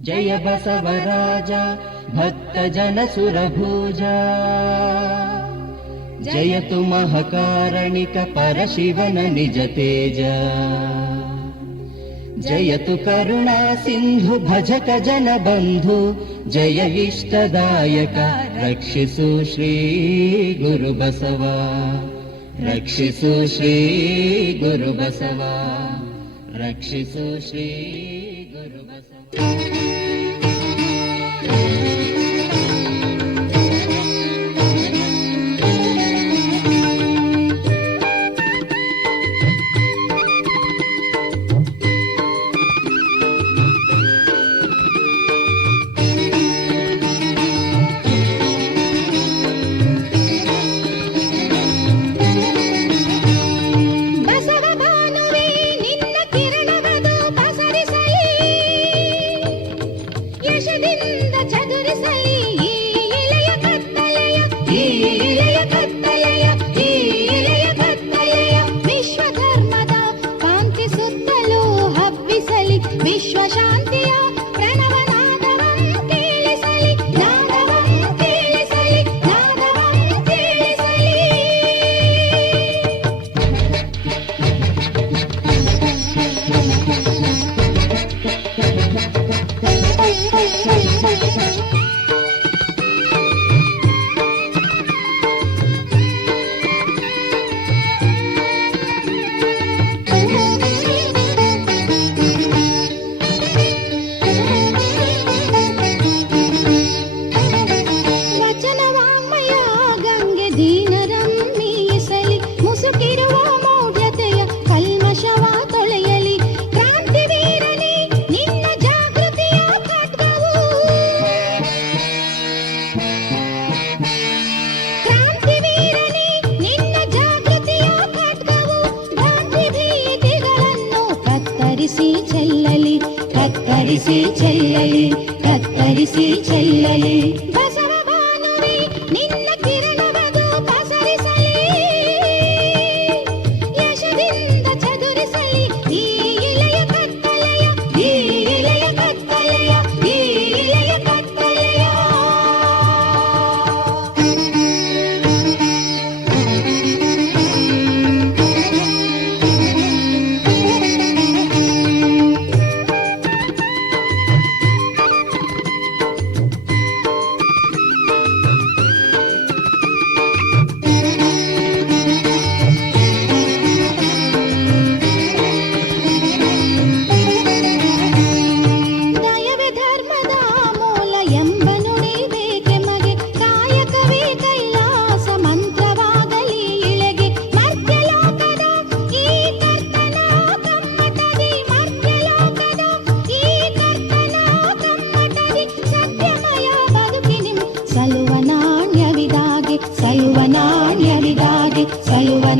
ಜಯ ಬಸವರಾಜ ಭಕ್ತ ಜನ ಸುರಭುಜ ಜಯತು ಮಹಾಕಾರಣಿಕ ಪರಶಿವನ ನಿಜ ತೇಜ ಜಯತು ಕರುಣಾ ಸಿಂಧು ಭಜಕ ಜನ ಬಂಧು ಜಯ ಇಷ್ಟದಾಯಕ ರಕ್ಷಿಸು ಶ್ರೀ ಗುರು ಬಸವ ರಕ್ಷಿಸು ಶ್ರೀ ಗುರು ಬಸವ ರಕ್ಷಿಸು ಶ್ರೀ ಗುರು ಬಸವ. చెల్లలి కత్తరిసి చెల్లలి బసవ భానుని నిన్న కిరణవదు పసరిసలి యశవింద చదురిసలి ఈ ఇలయ కత్తలయ ఈ ఇలయ కత్తలయ ఈ ఇలయ కత్తలయ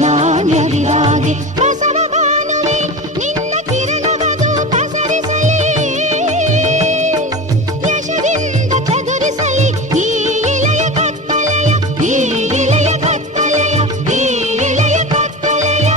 సలువనాణ్యవిరాగే బసవ భానుని నిన్న కిరణవదు పసరిసలి యశవింద చదురిసలి ఈ ఇలయ కత్తలయ ఈ ఇలయ కత్తలయ ఈ ఇలయ కత్తలయ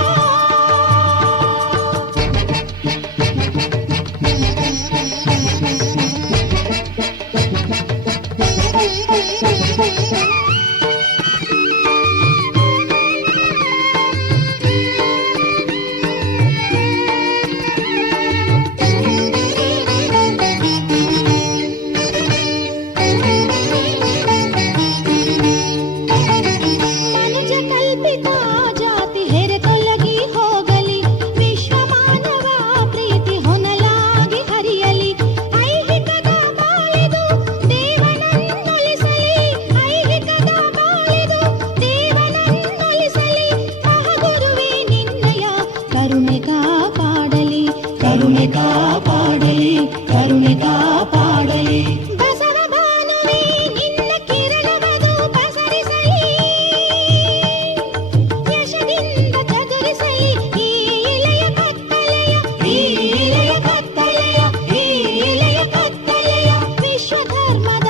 కరుణೆ కాపాడలి బసవ భానుని నిన్న కిరణవదు పసరిసలి యశవింద చదురిసలి ఈ ఇలయ కత్తలయ ఈ ఇలయ కత్తలయ ఈ ఇలయ కత్తలయ ವಿಶ್ವಧರ್ಮದ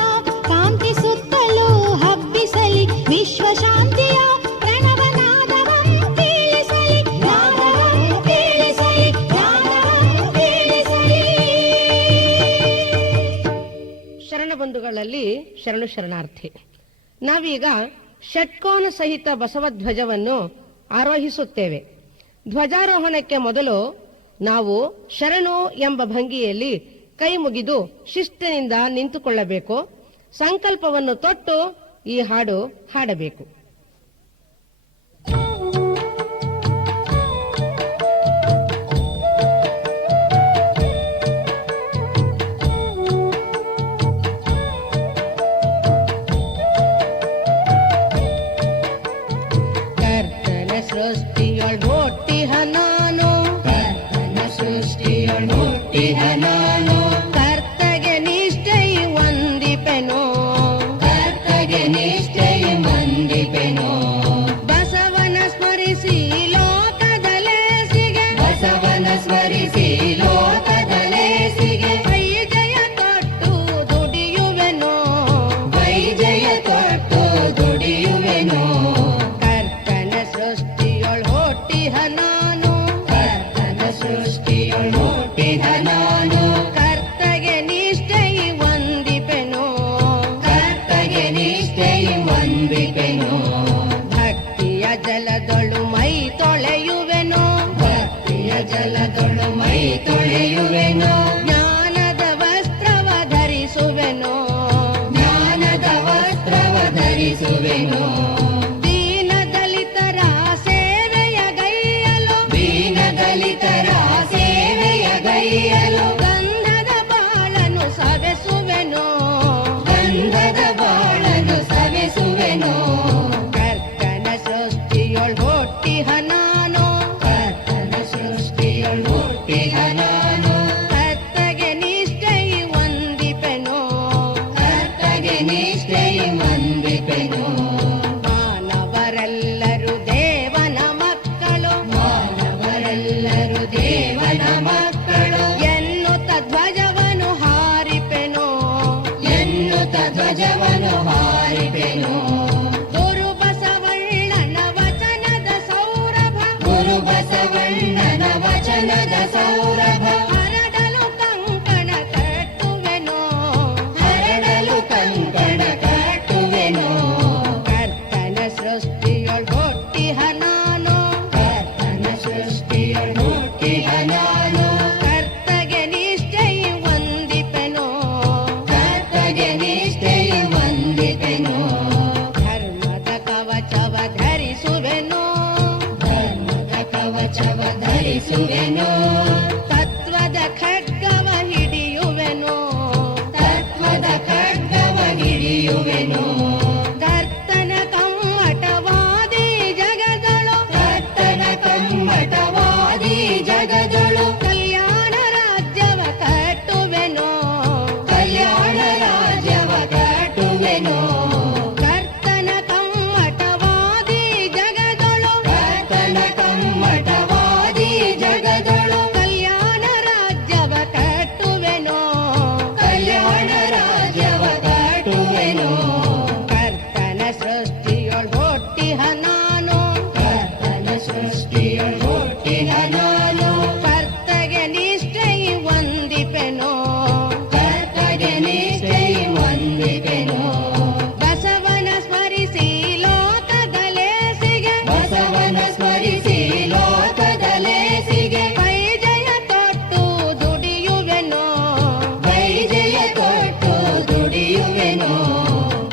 ಕಾಂತಿ ಸುತ್ತಲೂ ಹಬ್ಬಿಸಲಿ ವಿಶ್ವ ಶಾಂತಿಯ ಪ್ರಣವನಾದವಂ ಕೇಳಿಸಲಿ ನಾದವಂ ಕೇಳಿಸಲಿ ನಾದವಂ ಕೇಳಿಸಲಿ ಬಂಧುಗಳಲ್ಲಿ ಶರಣು ಶರಣಾರ್ಥಿ. ನಾವೀಗ ಷಟ್ಕೋನ ಸಹಿತ ಬಸವಧ್ವಜವನ್ನು ಆರೋಹಿಸುತ್ತೇವೆ. ಧ್ವಜಾರೋಹಣಕ್ಕೆ ಮೊದಲು ನಾವು ಶರಣು ಎಂಬ ಭಂಗಿಯಲ್ಲಿ ಕೈ ಮುಗಿದು ಶಿಸ್ತಿನಿಂದ ನಿಂತುಕೊಳ್ಳಬೇಕು. ಸಂಕಲ್ಪವನ್ನು ತೊಟ್ಟು ಈ ಹಾಡು ಹಾಡಬೇಕು. ಸೃಷ್ಟಿಯೊಳ್ ಹುಟ್ಟಿಹ ನಾನು, ಕರ್ತನ ಸೃಷ್ಟಿಯೊಳ್ ಹುಟ್ಟಿಹ ನಾನು, ಕರ್ತಗೆ ನಿಷ್ಠೈ ವಂದಿಪೆನೋ, ಕರ್ತಗೆ ನಿಷ್ಠೈ ವಂದಿಪೆನೋ. ಬಸವನ ಸ್ಮರಿಸಿ ಲೋಕದಲೇಸಿಗೆ, ಬಸವನ ಸ್ಮರಿಸಿ ಲೋಕದಲೇಸಿಗೆ, ವೈಜಯ ತೊಟ್ಟು ದುಡಿಯುವೆನೋ, ವೈಜಯ ತೊಟ್ಟು ದುಡಿಯುವೆನೋ. ನಾನು ಕರ್ತನ ಸೃಷ್ಟಿಯೊಳ್ ಹುಟ್ಟಿದ ನಾನು, ಕರ್ತಗೆ ನಿಷ್ಠೈ ವಂದಿಪೆನೋ, ಕರ್ತಗೆ ನಿಷ್ಠೈ ವಂದಿಪೆನೋ. ಭಕ್ತಿಯ ಜಲದೊಳು ಮೈ ತೊಳೆಯುವೆನೋ, ಭಕ್ತಿಯ ಜಲದೊಳು ಮೈ ತೊಳೆಯುವೆನೋ. ಜ್ಞಾನದ ವಸ್ತ್ರವ ಧರಿಸುವೆನೋ, ಜ್ಞಾನದ ವಸ್ತ್ರವ ಧರಿಸುವೆನೋ. ದಲಿತರ ಸೇವೆಯ ಗೈಯಲು ಗಂಧದ ಬಾಳನು ಸವೆಸುವೆನೋ, ಗಂಧದ ಬಾಳನು ಸವೆಸುವೆನೋ. ಕರ್ತನ ಸೃಷ್ಟಿಯೊಳ್ ಹುಟ್ಟಿಹ ನಾನು, ಕರ್ತನ ಸೃಷ್ಟಿಯೊಳ್ ಹುಟ್ಟಿಹ ನಾನು, ಕರ್ತಗೆ ನಿಷ್ಠೈ ವಂದಿಪೆನೋ, ಕರ್ತಗೆ ನಿಷ್ಠೈ ವಂದಿಪೆನೋ. ಮಾನವರೆಲ್ಲರೂ ದೇವನ ಮಕ್ಕಳು, ಮಾನವರೆಲ್ಲರೂ ದೇವನ ಮಕ್ಕಳು, ಎನ್ನುತ್ತ ಧ್ವಜವನು ಹಾರಿಪೆನೋ, ಎನ್ನುತ್ತ ಧ್ವಜವನು ಹಾರಿಪೆನೋ. ಗುರು ಬಸವಣ್ಣನ ವಚನದ ಸೌರಭ, ಗುರು ಬಸವಣ್ಣನ ವಚನದ ಸೌರಭ, ಹರಡಲು ಕಂಕಣ ಕಟ್ಟುವೆನೋ, ಹರಡಲು ಕಂಕಣ ಕಟ್ಟುವೆನೋ. ಕರ್ತನ ಸೃಷ್ಟಿಯೊಳ್ ಹುಟ್ಟಿಹ ನಾನು, ಕರ್ತನ ಸೃಷ್ಟಿಯೊಳ್ ಹುಟ್ಟಿಹ ನಾನು, ಕರ್ತಗೆ ನಿಷ್ಠೈ ವಂದಿಪೆನೋ, ಕರ್ತಗೆ ನಿಷ್ಠೈ ವಂದಿಪೆನೋ. ಧರ್ಮದ ಕವಚವ ಧರಿಸುವೆನೋ, ಧರ್ಮದ ಕವಚವ ಧರಿಸುವೆನೋ. ತತ್ವದ ಖಡ್ಗವ ಹಿಡಿಯುವೆನೋ, ತತ್ವದ ಖಡ್ಗವ ಹಿಡಿಯುವೆನೋ. ಕರ್ತನ ಕಮ್ಮಟವಾದಿ ಜಗದಳು, ಕರ್ತನ ಕಮ್ಮಟವಾದಿ ಜಗದಳು, ಕಲ್ಯಾಣ ರಾಜ್ಯವ ಕಟ್ಟುವೆನೋ, ಕಲ್ಯಾಣ ರಾಜ್ಯವ ಕಟ್ಟುವೆನೋ. ಕರ್ತನ ಕಮ್ಮಟವಾದಿ ಜಗದಳು, ಕರ್ತನ ಕಮ್ಮಟವಾದಿ ಜಗದಳು, ಕಲ್ಯಾಣ ರಾಜ್ಯವ ಕಟ್ಟುವೆನೋ, ಕಲ್ಯಾಣ ರಾಜ್ಯವ ಕಟ್ಟುವೆನೋ. ಕರ್ತನ ಸೃಷ್ಟಿಯೊಳ್ ಹುಟ್ಟಿಹ ನಾನು, ಕರ್ತನ ಸೃಷ್ಟಿಯೊಳ್ ಹುಟ್ಟಿಹ ನಾನು, ಕರ್ತಗೆ ನಿಷ್ಠೈ ವಂದಿಪೆನೋ, ಕರ್ತಗೆ ನಿಷ್ಠೈ ವಂದಿಪೆನೋ. ಬಸವನ ಸ್ಮರಿಸಿ ಲೋಕದಲೇಸಿಗೆ, ಬಸವನ ಸ್ಮರಿಸಿ ಲೋಕದಲೇಸಿಗೆ, ವೈಜಯ ತೊಟ್ಟು ದುಡಿಯುವೆನೋ, ವೈಜಯ ತೊಟ್ಟು ದುಡಿಯುವೆನೋ.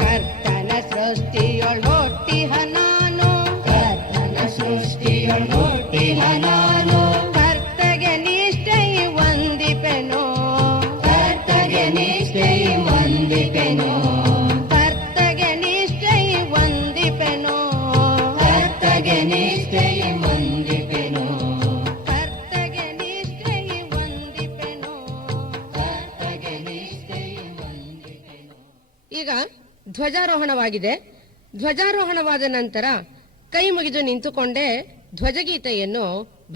ಕರ್ತನ ಸೃಷ್ಟಿಯೊಳ್ ಹುಟ್ಟಿಹ ನಾನು, ಕರ್ತನ ಸೃಷ್ಟಿಯೊಳ್ ಹುಟ್ಟಿಹ ನಾನು, ಕರ್ತಗೆ ನಿಷ್ಠೈ ವಂದಿಪೆನೋ, ಕರ್ತಗೆ ನಿಷ್ಠೈ ವಂದಿಪೆನೋ. ಕರ್ತಗೆ ನಿಷ್ಠೈ ವಂದಿಪೆನೋ, ಕರ್ತಗೆ ನಿಷ್ಠೈ ವಂದಿಪೆನೋ, ಕರ್ತಗೆ ನಿಷ್ಠೈ ವಂದಿಪೆನೋ, ಕರ್ತಗೆ ನಿಷ್ಠೈ ವಂದಿಪೆನೋ. ಈಗ ಧ್ವಜಾರೋಹಣವಾಗಿದೆ. ಧ್ವಜಾರೋಹಣವಾದ ನಂತರ ಕೈ ಮುಗಿದು ನಿಂತುಕೊಂಡೇ ಧ್ವಜಗೀತೆಯನ್ನು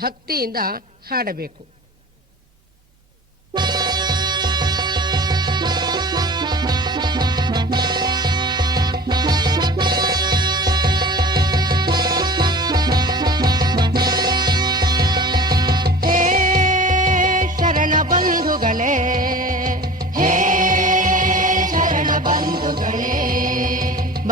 ಭಕ್ತಿಯಿಂದ ಹಾಡಬೇಕು. ಹೇ ಶರಣ ಬಂಧುಗಳೇ, ಹೇ ಶರಣ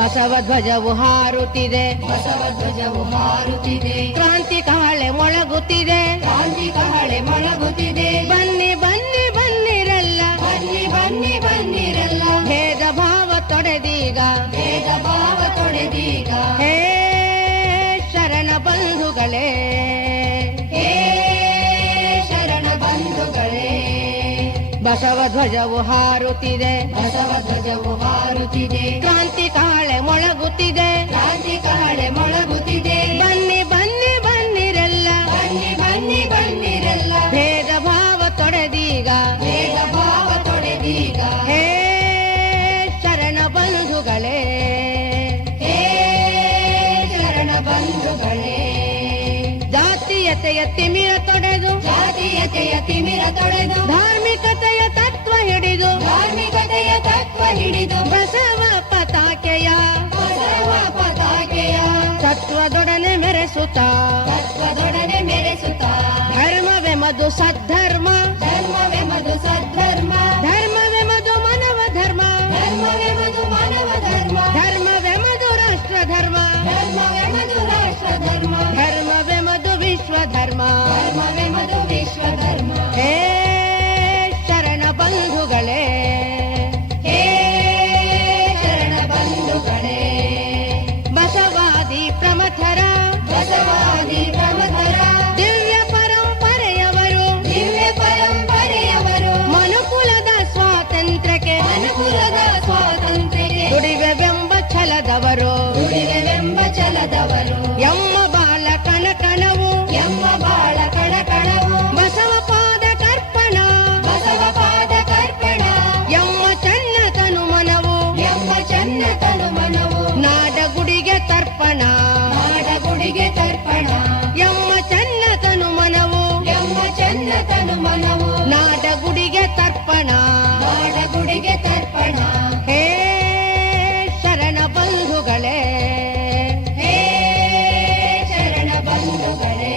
ಬಸವ ಧ್ವಜವು ಹಾರುತ್ತಿದೆ, ಬಸವ ಧ್ವಜವು ಹಾರುತ್ತಿದೆ, ಕ್ರಾಂತಿ ಕಹಳೆ ಮೊಳಗುತ್ತಿದೆ, ಕ್ರಾಂತಿ ಕಹಳೆ ಮೊಳಗುತ್ತಿದೆ. ಬನ್ನಿ ಬನ್ನಿ ಬನ್ನಿರಲ್ಲ, ಬನ್ನಿ ಬನ್ನಿ ಬನ್ನಿರಲ್ಲ, ಭೇದ ಭಾವ ತೊಡೆದೀಗ, ಭೇದ ಭಾವ ತೊಡೆದೀಗ. ಹೇ ಶರಣ ಬಂಧುಗಳೇ, ಹೇ ಶರಣ ಬಂಧುಗಳೇ, ಬಸವ ಧ್ವಜವು ಹಾರುತ್ತಿದೆ, ಬಸವ ಧ್ವಜವು ಹಾರುತ್ತಿದೆ, ಕ್ರಾಂತಿ ಕಹಳೆ ಮೊಳಗುತ್ತಿದೆ, ಕ್ರಾಂತಿ ಕಹಳೆ ಮೊಳಗುತ್ತಿದೆ. ಬನ್ನಿ ಬನ್ನಿ ಬನ್ನಿರಲ್ಲ, ಬನ್ನಿ ಬನ್ನಿ ಬನ್ನಿರಲ್ಲ, ಭೇದ ಭಾವ ತೊಡೆದೀಗ, ಭೇದ ಭಾವ ತೊಡೆದೀಗ. ಹೇ ಶರಣ ಬಂಧುಗಳೇ, ಹೇ ಶರಣ ಬಂಧುಗಳೇ, ಜಾತೀಯತೆಯ ತಿಮಿರ ತೊಡೆದು, ಜಾತೀಯತೆಯ ತಿಮಿರ ತೊಡೆದು, ಧಾರ್ಮಿಕತೆಯ ತತ್ವ ಹಿಡಿದು, ಧಾರ್ಮಿಕತೆಯ ತತ್ವ ಹಿಡಿದು, ಬಸವ ಪತಾಕೆಯ ಬಸವ ಪತಾಕೆಯ ತತ್ವದೊಡನೆ ಮೆರೆಸುತ್ತಾ, ತತ್ವದೊಡನೆ ಮೆರೆಸುತ್ತಾ, ಧರ್ಮವೆಮದು ಸದ್ಧರ್ಮ, ಧರ್ಮವೆಂಬುದು ಸದ್ಧರ್ಮ, ಧರ್ಮವೆಮದು ಮಾನವ ಧರ್ಮ, ಧರ್ಮವೆಂಬುದು ಮಾನವ ಧರ್ಮ, ಧರ್ಮವೆಮದು ರಾಷ್ಟ್ರ ಧರ್ಮ, ಧರ್ಮವೆಂಬುದು ರಾಷ್ಟ್ರ ಧರ್ಮ, ಧರ್ಮವೆಮದು ವಿಶ್ವ ಧರ್ಮ. ಧರ್ಮವೆಂಬುದು ವಿಶ್ವ ಧರ್ಮ. ಹೇ ಶರಣ ಬಂಧುಗಳೇ, ಹೇ ಶರಣ ಬಂಧುಗಳೇ, ಬಸವಾದಿ ಪ್ರಮಥರ ಬಸವಾದಿ ಪ್ರಮಥರ ದಿವ್ಯ ಪರಂಪರೆಯವರು, ದಿವ್ಯ ಪರಂಪರೆಯವರು, ಮನುಕುಲದ ಸ್ವಾತಂತ್ರ್ಯಕ್ಕೆ ಅನುಕೂಲದ ಸ್ವಾತಂತ್ರ್ಯಕ್ಕೆ ದುಡಿವೆವೆಂಬ ಛಲದವರು, ದುಡಿವೆಂಬ ಛಲದವರು, ಎಮ್ಮ ಬಾಲ ಕಣಕಣವು, ಎಮ್ಮ ಬಾಳ ಕಣಕಣವು, ಬಸವ ಪಾದ ಕರ್ಪಣ, ಬಸವ ಪಾದ ಕರ್ಪಣ, ಎಮ್ಮ ಚನ್ನ ತನು ಮನವು, ಎಂಬ ಚೆನ್ನ ತನು ಮನವು, ನಾಡಗುಡಿಗೆ ತರ್ಪಣ, ನಾಡಗುಡಿಗೆ ತರ್ಪಣ, ಎಮ್ಮ ಚನ್ನ ತನು ಮನವು, ಎಂಬ ಚೆನ್ನ ತನು ಮನವು, ನಾಡಗುಡಿಗೆ ತರ್ಪಣ. ನಾಡಗುಡಿಗೆ ತರ್ಪಣ. ಹೇ ಶರಣ ಬಂಧುಗಳೇ, ಹೇ ಶರಣ ಬಂಧುಗಳೇ,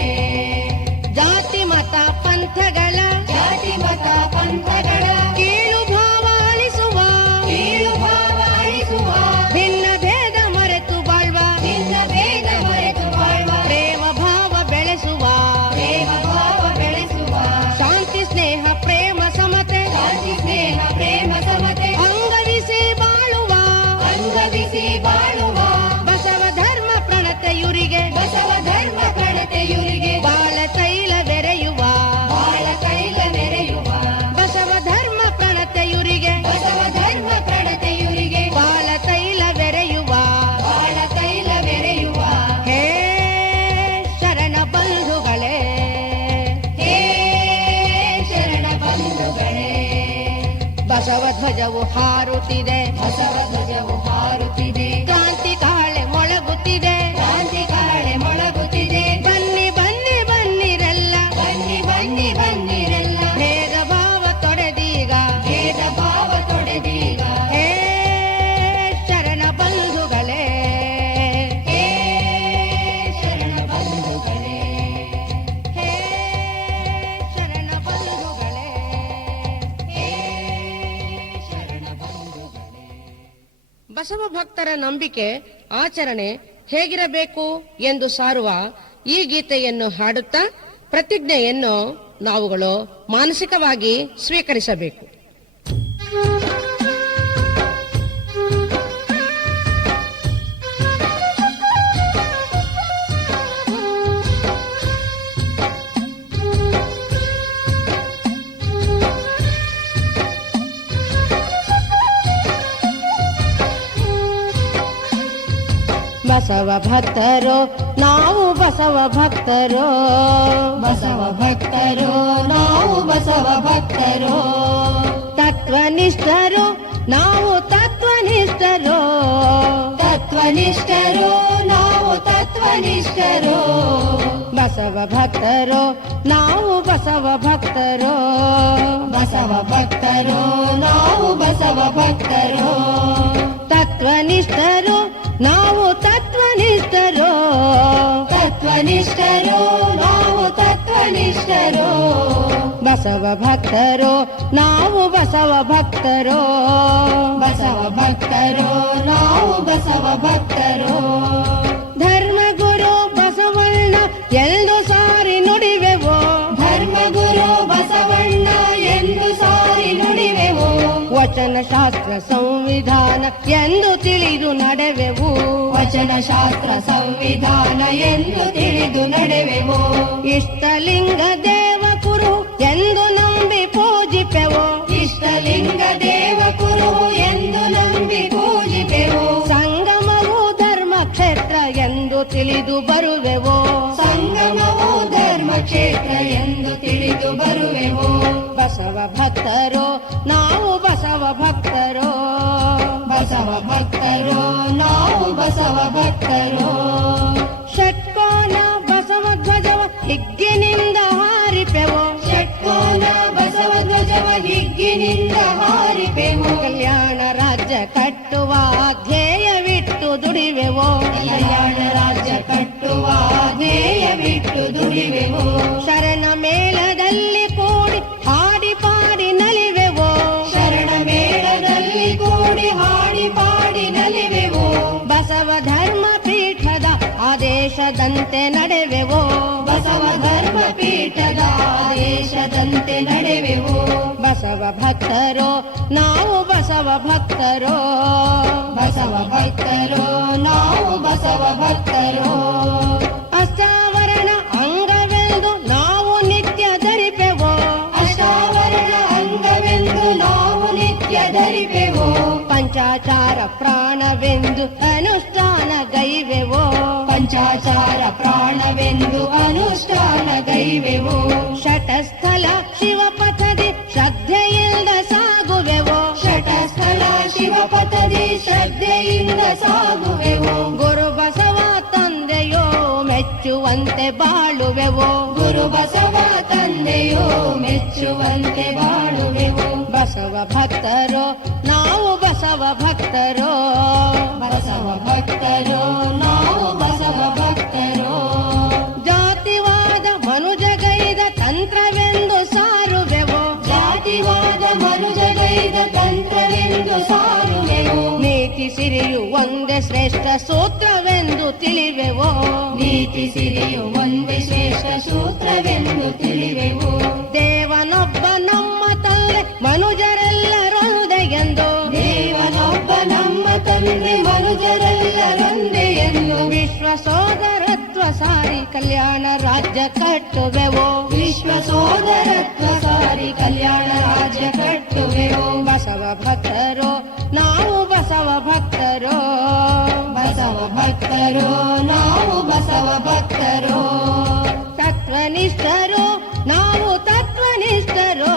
ಜಾತಿ ಮತ ಪಂಥಗಳ ಜಾತಿ ಮತ ಪಂಥಗಳ ಕೀಳು ಭಾವ ಅಳಿಸುವ, ಕೀಳು ಭಾವ ಅಳಿಸುವ, ಭಿನ್ನ ಭೇದ ಮರೆತು ಬಾಳ್ವ, ಭಿನ್ನ ಭೇದ ಮರೆತು ಬಾಳುವ, ಪ್ರೇಮ ಭಾವ ಬೆಳೆಸುವ, ಪ್ರೇಮ ಭಾವ ಬೆಳೆಸುವ, ಶಾಂತಿ ಸ್ನೇಹ ಪ್ರೇಮ ಸಮತೆ ಶಾಂತಿ ಸ್ನೇಹ ಪ್ರೇಮ ಸಮತೆ ಅಂಗವಿಸಿ ಬಾಳುವ, ಅಂಗವಿಸಿ ಬಾಳುವ, ಬಸವ ಧರ್ಮ ಪ್ರಣತೆಯುರಿಗೆ ಬಸವ ಧರ್ಮ ಪ್ರಣತೆಯುರಿಗೆ ಬಾಳ ತೈಲ ಬೆರೆಯುವ, ಬಾಳ ತೈಲ ಮೆರೆಯುವ, ಬಸವ ಧರ್ಮ ಪ್ರಣತೆಯುರಿಗೆ ಬಸವ ಧರ್ಮ ಪ್ರಣತೆಯುರಿಗೆ ಬಾಳ ತೈಲ ಬೆರೆಯುವ. ಬಾಳ ತೈಲ ಮೆರೆಯುವ. ಹೇ ಶರಣ ಬಂಧುಗಳೇ, ಹೇ ಶರಣ ಬಂಧುಗಳೇ, ಬಸವ ಧ್ವಜವು ಹಾರುತ್ತಿದೆ, ಬಸವ ಧ್ವಜವು ಹಾರುತ್ತಿದೆ, ಕ್ರಾಂತಿ ಕಹಳೆ ಮೊಳಗುತ್ತಿದೆ, ಕ್ರಾಂತಿ ಕಹಳೆ ಮೊಳಗುತ್ತಿದೆ. ಬನ್ನಿ ಬನ್ನಿ ಬನ್ನಿರಲ್ಲ, ಬನ್ನಿ ಬನ್ನಿ ಬನ್ನಿರಲ್ಲ, ಭೇದ ಭಾವ ತೊಡೆದೀಗ, ಭೇದ ಭಾವ ತೊಡೆದೀಗ. ಹೇ ಶರಣ ಬಂಧುಗಳೇ, ಹೇ ಶರಣ ಬಂಧುಗಳೇ, ಹೇ ಶರಣ ಬಂಧುಗಳೇ. ಹೇ ಶರಣ ಬಂಧುಗಳೇ. ಬಸವ ಭಕ್ತರ ನಂಬಿಕೆ ಆಚರಣೆ ಹೇಗಿರಬೇಕು ಎಂದು ಸಾರುವ ಈ ಗೀತೆಯನ್ನು ಹಾಡುತ್ತಾ ಪ್ರತಿಜ್ಞೆಯನ್ನು ನಾವುಗಳು ಮಾನಸಿಕವಾಗಿ ಸ್ವೀಕರಿಸಬೇಕು. ಬಸವ ಭಕ್ತರೋ ನಾವು, ಬಸವ ಭಕ್ತರೋ, ಬಸವ ಭಕ್ತರೋ ನಾವು, ಬಸವ ಭಕ್ತರೋ, ತತ್ವನಿಷ್ಠರು ನಾವು, ತತ್ವನಿಷ್ಠರು, ತತ್ವನಿಷ್ಠರೋ ನಾವು, ತತ್ವನಿಷ್ಠರೋ, ಬಸವ ಭಕ್ತರೋ ನಾವು, ಬಸವ ಭಕ್ತರೋ, ಬಸವ ಭಕ್ತರೋ ನಾವು, ಬಸವ ಭಕ್ತರೋ, ತತ್ವನಿಷ್ಠರು ನಾವು, ತತ್ವನಿಷ್ಠರು, ತತ್ವನಿಷ್ಠರೋ ನಾವು, ತತ್ವ ತತ್ವನಿಷ್ಠರೋ ಬಸವ ಭಕ್ತರೋ ನಾವು ಬಸವ ಭಕ್ತರೋ ಬಸವ ಭಕ್ತರೋ ನಾವು ಬಸವ ಭಕ್ತರೋ ಧರ್ಮಗುರು ಬಸವಣ್ಣ ಎಂದು ಸಾರಿ ನುಡಿವೆವೋ ಧರ್ಮಗುರು ಬಸವಣ್ಣ ಎಂದು ಸಾರಿ ನುಡಿವೆವು ವಚನ ಶಾಸ್ತ್ರ ಸಂವಿಧಾನ ಎಂದು ತಿಳಿದು ನಡೆವೆವು ವಚನ ಶಾಸ್ತ್ರ ಸಂವಿಧಾನ ಎಂದು ತಿಳಿದು ನಡೆವೆವು ಇಷ್ಟಲಿಂಗ ದೇವ ಕುರು ಎಂದು ನಂಬಿ ಪೂಜಿಪೆವು ಇಷ್ಟಲಿಂಗ ದೇವ ಕುರು ಎಂದು ನಂಬಿ ಪೂಜಿಪೆವು ಸಂಗಮವು ಧರ್ಮ ಕ್ಷೇತ್ರ ಎಂದು ತಿಳಿದು ಬರುವೆವು ಸಂಗಮವು ಧರ್ಮ ಕ್ಷೇತ್ರ ಎಂದು ತಿಳಿದು ಬರುವೆವು ಬಸವ ಭಕ್ತರೋ ನಾವು ಬಸವ ಭಕ್ತರೋ ಬಸವ ಭಕ್ತರೋ ನಾವು ಬಸವ ಭಕ್ತರೋ ಷಟ್ಕೋನ ಬಸವ ಧ್ವಜವ ಹಿಗ್ಗಿನಿಂದ ಹಾರಿಪೆವು ಷಟ್ಕೋನ ಬಸವ ಧ್ವಜವ ಹಿಗ್ಗಿನಿಂದ ಹಾರಿಪೆವು ಕಲ್ಯಾಣ ರಾಜ್ಯ ಕಟ್ಟುವ ಧ್ಯೇಯವಿಟ್ಟು ದುಡಿವೆವು ಕಲ್ಯಾಣ ರಾಜ್ಯ ಕಟ್ಟುವ ಧ್ಯೇಯವಿಟ್ಟು ದುಡಿವೆವು ಶರಣ ಮೇಳದಲ್ಲಿ ಕೂಡಿ ಹಾಡಿ ಪಾಡಿ ನಲಿವೆವು ಶರಣ ಮೇಳದಲ್ಲಿ ಕೂಡಿ ಹಾಡಿ ಪಾಡಿ ನಲಿವೆವು ಬಸವ ಧರ್ಮ ಪೀಠದ ಆದೇಶದಂತೆ ನಡೆವೆವು ಬಸವ ಧರ್ಮ ಪೀಠದ ಆದೇಶದಂತೆ ನಡೆವೆವು ಬಸವ ಭಕ್ತರೋ ನಾವು ಬಸವ ಭಕ್ತರೋ ಬಸವ ಭಕ್ತರೋ ನಾವು ಬಸವ ಭಕ್ತರೋ ಅಷ್ಟಾವರಣ ಅಂಗವೆಂದು ನಾವು ನಿತ್ಯ ಧರಿಪೆವು ಅಷ್ಟಾವರಣ ಅಂಗವೆಂದು ನಾವು ನಿತ್ಯ ಧರಿಪೆವು ಪಂಚಾಚಾರ ಪ್ರಾಣವೆಂದು ಅನುಷ್ಠಾನ ಗೈವೆವು ಪಂಚಾಚಾರ ಪ್ರಾಣವೆಂದು ಅನುಷ್ಠಾನ ಗೈವೆವು ಶಟಸ್ಥಲ ಶಿವಪಥದಿ ಶ್ರದ್ಧೆಯಿಂದ ಸಾಗುವೆವು ಶಟಸ್ಥಳ ಶಿವಪಥದಿ ಶ್ರದ್ಧೆಯಿಂದ ಸಾಗುವೆವು ಗುರು ಬಸವ ತಂದೆಯೋ ಮೆಚ್ಚುವಂತೆ ಬಾಳುವೆವು ಗುರು ಬಸವ ತಂದೆಯೋ ಮೆಚ್ಚುವಂತೆ ಬಾಳುವೆವು ಬಸವ ಭಕ್ತರೋ ನಾವು ಬಸವ ಭಕ್ತರೋ ಬಸವ ಭಕ್ತರೋ ನಾವು ಬಸವ ಭಕ್ತರೋ ಜಾತಿವಾದ ಮನುಜಗೈದ ತಂತ್ರವೆಂದು ಸಾರುವೆವು ಜಾತಿವಾದ ಮನುಜಗೈದ ತಂತ್ರವೆಂದು ಸಾರುವೆವು ನೀತಿ ಸಿರಿಯು ಒಂದೇ ಶ್ರೇಷ್ಠ ಸೂತ್ರವೆಂದು ತಿಳಿವೆವು ನೀತಿ ಸಿರಿಯು ಒಂದೇ ಶ್ರೇಷ್ಠ ಸೂತ್ರವೆಂದು ತಿಳಿವೆವು ದೇವನೊಬ್ಬ ನಮ್ಮ ತಂದೆ ಮನುಜರೆಲ್ಲರೊಂದೆಗೆಂದು ದೇವನೊಬ್ಬ ನಮ್ಮ ತಂದೆ ಮನುಜರೆಲ್ಲರೊಂದೇ ಎಂದು ವಿಶ್ವ ಸೋದರತ್ವ ಸಾರಿ ಕಲ್ಯಾಣ ರಾಜ್ಯ ಕಟ್ಟುವೆವು ವಿಶ್ವ ಸೋದರತ್ವ ಸಾರಿ ಕಲ್ಯಾಣ ರಾಜ್ಯ ಕಟ್ಟುವೆವು ಬಸವ ಭಕ್ತರೋ ನಾವು ಬಸವ ಭಕ್ತರೋ ಬಸವ ಭಕ್ತರೋ ನಾವು ಬಸವ ಭಕ್ತರೋ ತತ್ವನಿಷ್ಠರೋ ನಾವು ತತ್ವನಿಷ್ಠರೋ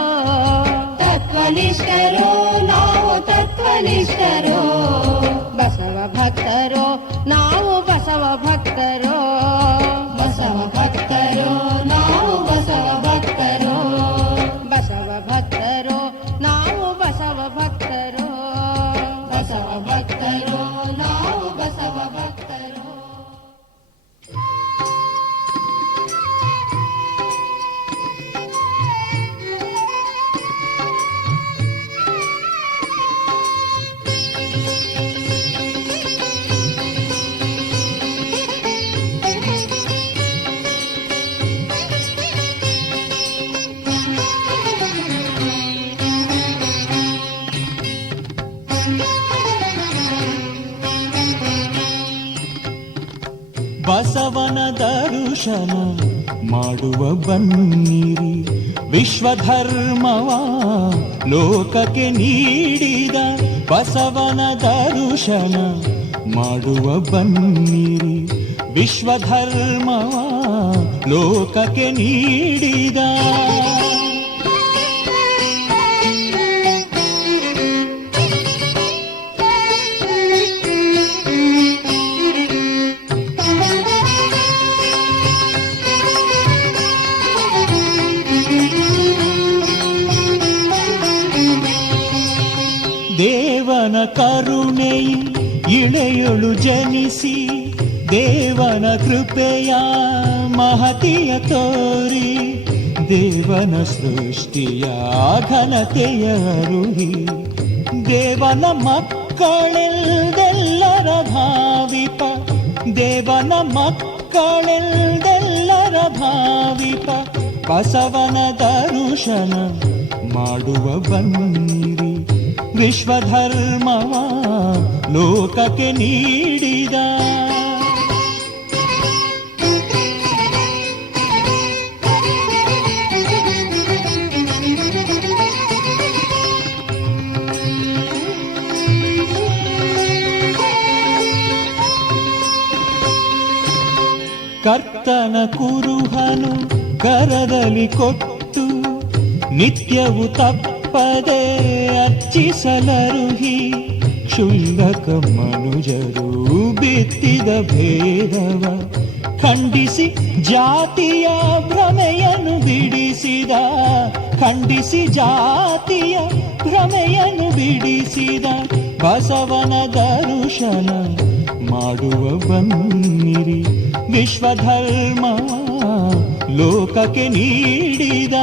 ತತ್ವನಿಷ್ಠರೋ ನಾವು ತತ್ವನಿಷ್ಠರೋ ಬಸವ ಭಕ್ತರೋ ನಾವು ಬಸವ ಭಕ್ತರೋ ಬಸವ ಭಕ್ತರೋ ನಾವು ಬಸವ ಭಕ್ತರೋ ಬಸವ ಭಕ್ತರೋ ನಾವು ಬಸವ ಭಕ್ತರೋ ಬಸವ ಭಕ್ತರೋ ನಾವು ಬಸವ ಭಕ್ತರೋ ಬಸವನ ದರ್ಶನ ಮಾಡುವ ಬನ್ನಿರಿ, ವಿಶ್ವಧರ್ಮವ ಲೋಕಕ್ಕೆ ನೀಡಿದ ಬಸವನ ದರ್ಶನ ಮಾಡುವ ಬನ್ನಿರಿ, ವಿಶ್ವಧರ್ಮವ ಲೋಕಕ್ಕೆ ನೀಡಿದ ದೇವನ ಕರುಣೆಯು ಇಳೆಯೊಳು ಜನಿಸಿ, ದೇವನ ಕೃಪೆಯ ಮಹತಿಯ ತೋರಿ ದೇವನ ಸೃಷ್ಟಿಯ ಘನತೆಯ ಅರುಹಿ ದೇವನ ಮಕ್ಕಳೆಲ್ದೆಲ್ಲರ ಭಾವಿಪ ದೇವನ ಮಕ್ಕಳೆಲ್ದೆಲ್ಲರ ಭಾವಿಪ ಬಸವನ ದರುಶನ ಮಾಡುವ ಬನ್ನಿರಿ ವಿಶ್ವಧರ್ಮವ ಲೋಕಕ್ಕೆ ನೀಡಿದ ಕರ್ತನ ಕುರುಹನು ಕರದಲ್ಲಿ ಕೊಟ್ಟು ನಿತ್ಯವು ತಪ್ಪದೆ ಅರ್ಚಿಸಲರುಹಿ ಕ್ಷುಲ್ಲಕ ಮನುಜರು ಬಿತ್ತಿದ ಭೇದವ ಖಂಡಿಸಿ ಜಾತಿಯ ಭ್ರಮೆಯನ್ನು ಬಿಡಿಸಿದ ಖಂಡಿಸಿ ಜಾತಿಯ ಭ್ರಮೆಯನ್ನು ಬಿಡಿಸಿದ ಬಸವನ ದರುಶನ ಮಾಡುವ ಬನ್ನಿರಿ ವಿಶ್ವಧರ್ಮ ಲೋಕಕ್ಕೆ ನೀಡಿದ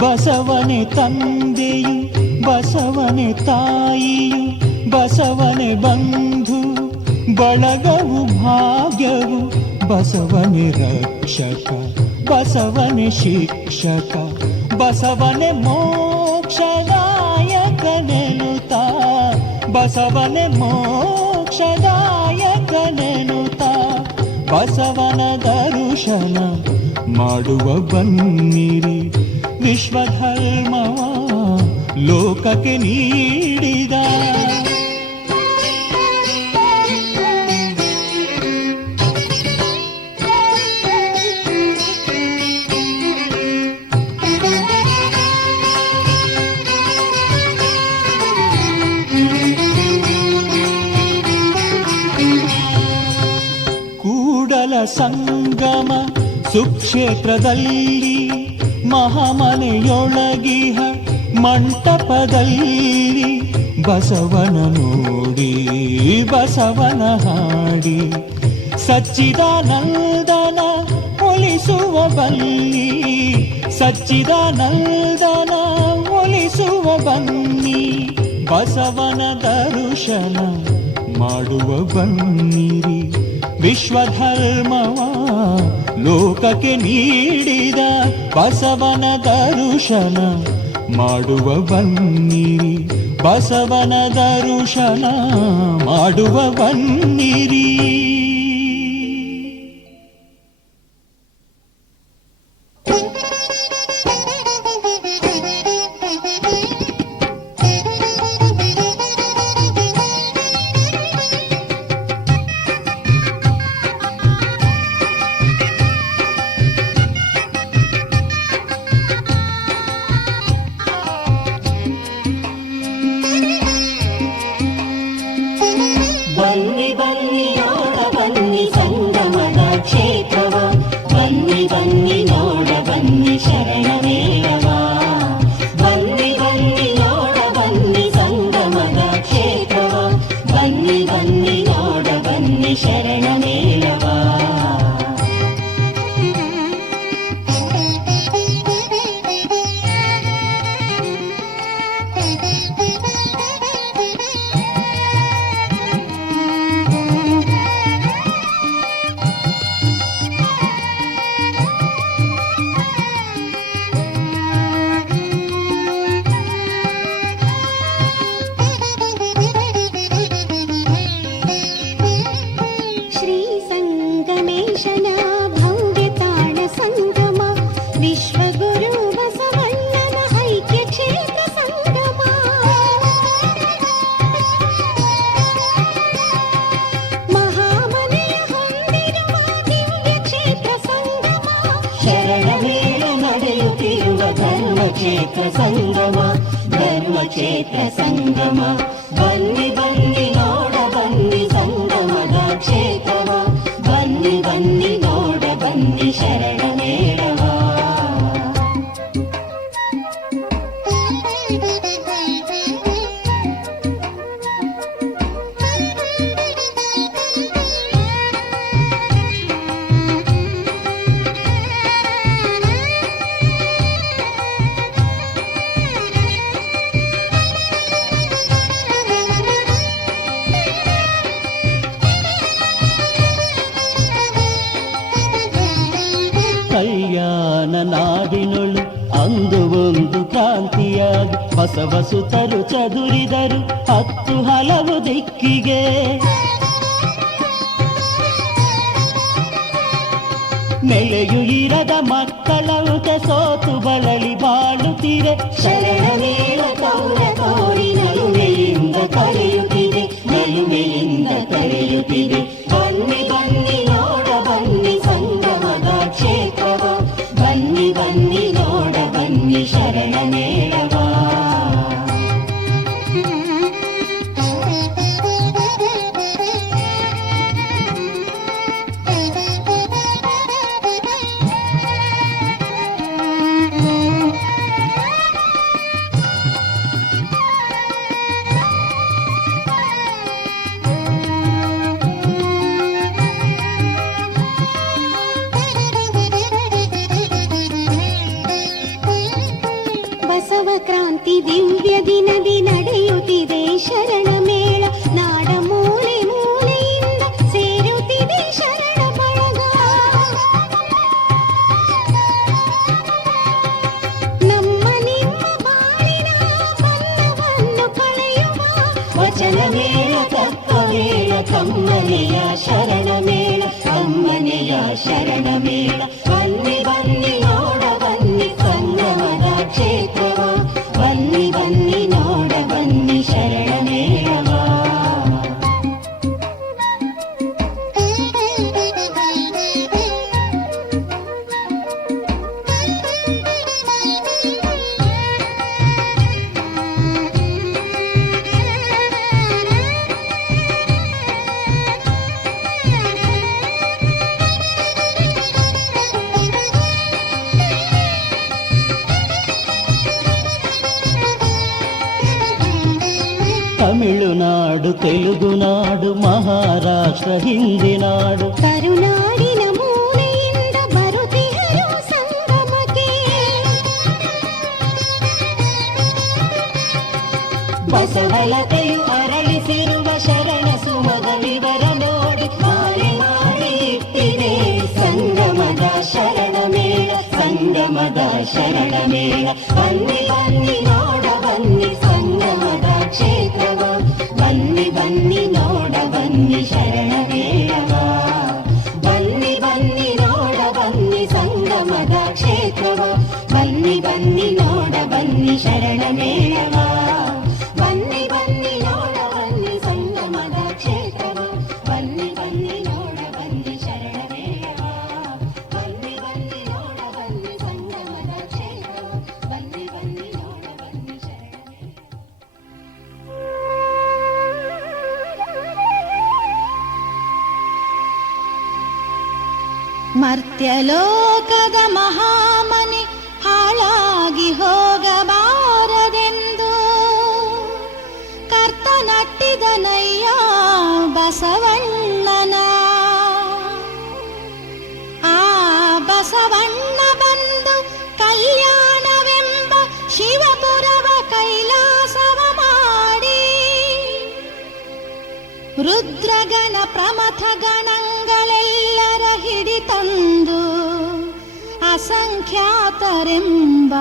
ಬಸವನೆ ತಂದೆಯು ಬಸವನೆ ತಾಯಿಯು ಬಸವನೆ ಬಂಧು ಬಳಗವು ಭಾಗ್ಯವು ಬಸವನೆ ರಕ್ಷಕ ಬಸವನೆ ಶಿಕ್ಷಕ ಬಸವನೆ ಮೋಕ್ಷದಾಯಕನೆನುತ ಬಸವನೆ ಮೋಕ್ಷದಾಯಕನೆನುತ ಬಸವನ ದರುಶನ ಮಾಡುವ ಬನ್ನಿರಿ ವಿಶ್ವಧರ್ಮವ ಲೋಕಕ್ಕೆ ನೀಡಿದ ಕೂಡಲ ಸಂಗಮ ಸುಕ್ಷೇತ್ರದಲ್ಲಿ ಮಹಾಮನೆಯೊಳಗಿಹ ಮಂಟಪದಲ್ಲಿ ಬಸವನ ನೋಡಿ ಬಸವನ ಹಾಡಿ ಸಚ್ಚಿದಾನಂದನ ಒಲಿಸುವ ಬನ್ನಿ ಸಚ್ಚಿದಾನಂದನ ಒಲಿಸುವ ಬನ್ನಿ ಬಸವನ ದರುಶನ ಮಾಡುವ ಬನ್ನಿರಿ ವಿಶ್ವಧರ್ಮವ ಲೋಕಕ್ಕೆ ನೀಡಿದ ಬಸವನ ದರುಶನ ಮಾಡುವ ಬನ್ನಿರಿ ಬಸವನ ದರುಶನ ಮಾಡುವ ಬನ್ನಿರಿ ವಿಶ್ವಗುರು ಬಸವಣ್ಣನ ಐಕ್ಯ ಕ್ಷೇತ್ರ ಸಂಗಮ ಕ್ಷೇತ್ರ ಸಂಗಮ, ಧರ್ಮ ಕ್ಷೇತ್ರ ಸಂಗಮ. ಬನ್ನಿ ಬನ್ನಿ ನೋಡ ಬನ್ನಿ ಸಂಗಮದ ಕ್ಷೇತ್ರವ, ಬನ್ನಿ ಬನ್ನಿ ನೋಡ ಬನ್ನಿ ಶರಣ ಮೇಳವ. ಕಲ್ಯಾಣ ನಾಡಿನೊಳು ಅಂದು ಒಂದು ಕ್ರಾಂತಿಯಾಗಿ ಬಸವ ಸುತರು ಚದುರಿದರು 10 ಹಲವು ದಿಕ್ಕಿಗೆ. ನೆಲೆಯು ಇರದ ಮಕ್ಕಳಂತೆ ಸೋತು ಬಳಲಿ ಬಾಳುತ್ತಿರೆ. ಶರಣ ಮೇಳ ಕೌರ ತೋರಿ ನಲುಮೆಯಿಂದ ಕರೆಯುತ್ತಿದೆ, ನಲುಮೆಯಿಂದ ಕರೆಯುತ್ತಿದೆ. ಬನ್ನಿ ಬನ್ನಿ ನೋಡ ಬನ್ನಿ ಸಂಗಮದ ಕ್ಷೇತ್ರವ, ಬನ್ನಿ ಬನ್ನಿ ನೋಡ ಬನ್ನಿ ಶರಣ ಮೇಳವ. ಬಸವ ಕ್ರಾಂತಿ ದಿವ್ಯ ದಿನದಿ ನಡೆಯುತ್ತಿದೆ ಶರಣ ಮೇಳ, ನಾಡ ಮೂಲೆ ಮೂಲೆಯಿಂದ ಸೇರುತ್ತಿದೆ ಶರಣ ಬಳಗ. ನಮ್ಮ ನಿಮ್ಮ ಬಾಳಿನ ಬಣ್ಣವನ್ನು ಕಳೆಯುವ ವಚನ ಮೇಳ ತತ್ವ ಮೇಳ ಕಮ್ಮನೆಯ ಶರಣ ಮೇಳ, ಕಮ್ಮನೆಯ ಶರಣ ಮೇಳ. ಬನ್ನಿ ಬನ್ನಿ ನೋಡ ಬನ್ನಿ ಸಂಗಮದ ಕ್ಷೇತ್ರವ, ಬನ್ನಿ ಬನ್ನಿ ನೋಡ ಬನ್ನಿ ಶರಣ ಮೇಳವ. ತಮಿಳುನಾಡು, ತೆಲುಗು ನಾಡು, ಮಹಾರಾಷ್ಟ್ರ, ಹಿಂದಿ ನಾಡು, ಕರುನಾಡಿನ ಮೂಲೆಯಿಂದ ಬರುತ್ತಿಹರು ಸಂಗಮಕ್ಕೆ. ಬಸವಲತೆಯು ಅರಳಿಸಿರುವ ಶರಣ ಸುಮಗಳಿವರ ನೋಡಿ ಮಾಲೆ ಮಾಡಿ ಇಟ್ಟಿದೆ ಸಂಗಮದ ಶರಣ ಮೇಳ, ಸಂಗಮದ ಶರಣ ಮೇಳ. ಬನ್ನಿ ಬನ್ನಿ ನೋಡ ಬನ್ನಿ ಸಂಗಮದ ಕ್ಷೇತ್ರವ, ಬನ್ನಿ ಬನ್ನಿ ನೋಡ ಬನ್ನಿ ಶರಣ ಮೇಳವ. ಬನ್ನಿ ಬನ್ನಿ ನೋಡ ಬನ್ನಿ ಸಂಗಮದ ಕ್ಷೇತ್ರವ, ಬನ್ನಿ ಬನ್ನಿ ನೋಡ ಬನ್ನಿ ಶರಣ ಮೇಳವ. ಬನ್ನಿ ಬನ್ನಿ ನೋಡ ಬನ್ನಿ ಸಂಗಮದ ಕ್ಷೇತ್ರವ, ಬನ್ನಿ ಬನ್ನಿ ನೋಡ ಬನ್ನಿ ಶರಣ ಮೇಳವ. ಬನ್ನಿ ಬನ್ನಿ ನೋಡ ಬನ್ನಿ ಸಂಗಮದ ಕ್ಷೇತ್ರವ, ಬನ್ನಿ ಬನ್ನಿ ನೋಡ ಬನ್ನಿ ಶರಣ ಮೇಳವ. ಮರ್ತ್ಯಲೋಕದ ಮಹಾಮನೆ ಹಾಳಾಗಿ ಹೋಗಬಾರದೆಂದು ಕರ್ತನಟ್ಟಿದನಯ್ಯ ಬಸವಣ್ಣನ. ಆ ಬಸವಣ್ಣ ಬಂದು ಕಲ್ಯಾಣವೆಂಬ ಶಿವಪುರವ ಕೈಲಾಸವ ಮಾಡಿ ರುದ್ರಗಣ ಪ್ರಮಥ ಗಣಗಳೆಲ್ಲರ ಹಿಡಿತಂದು ಅಸಂಖ್ಯಾತರೆಂಬ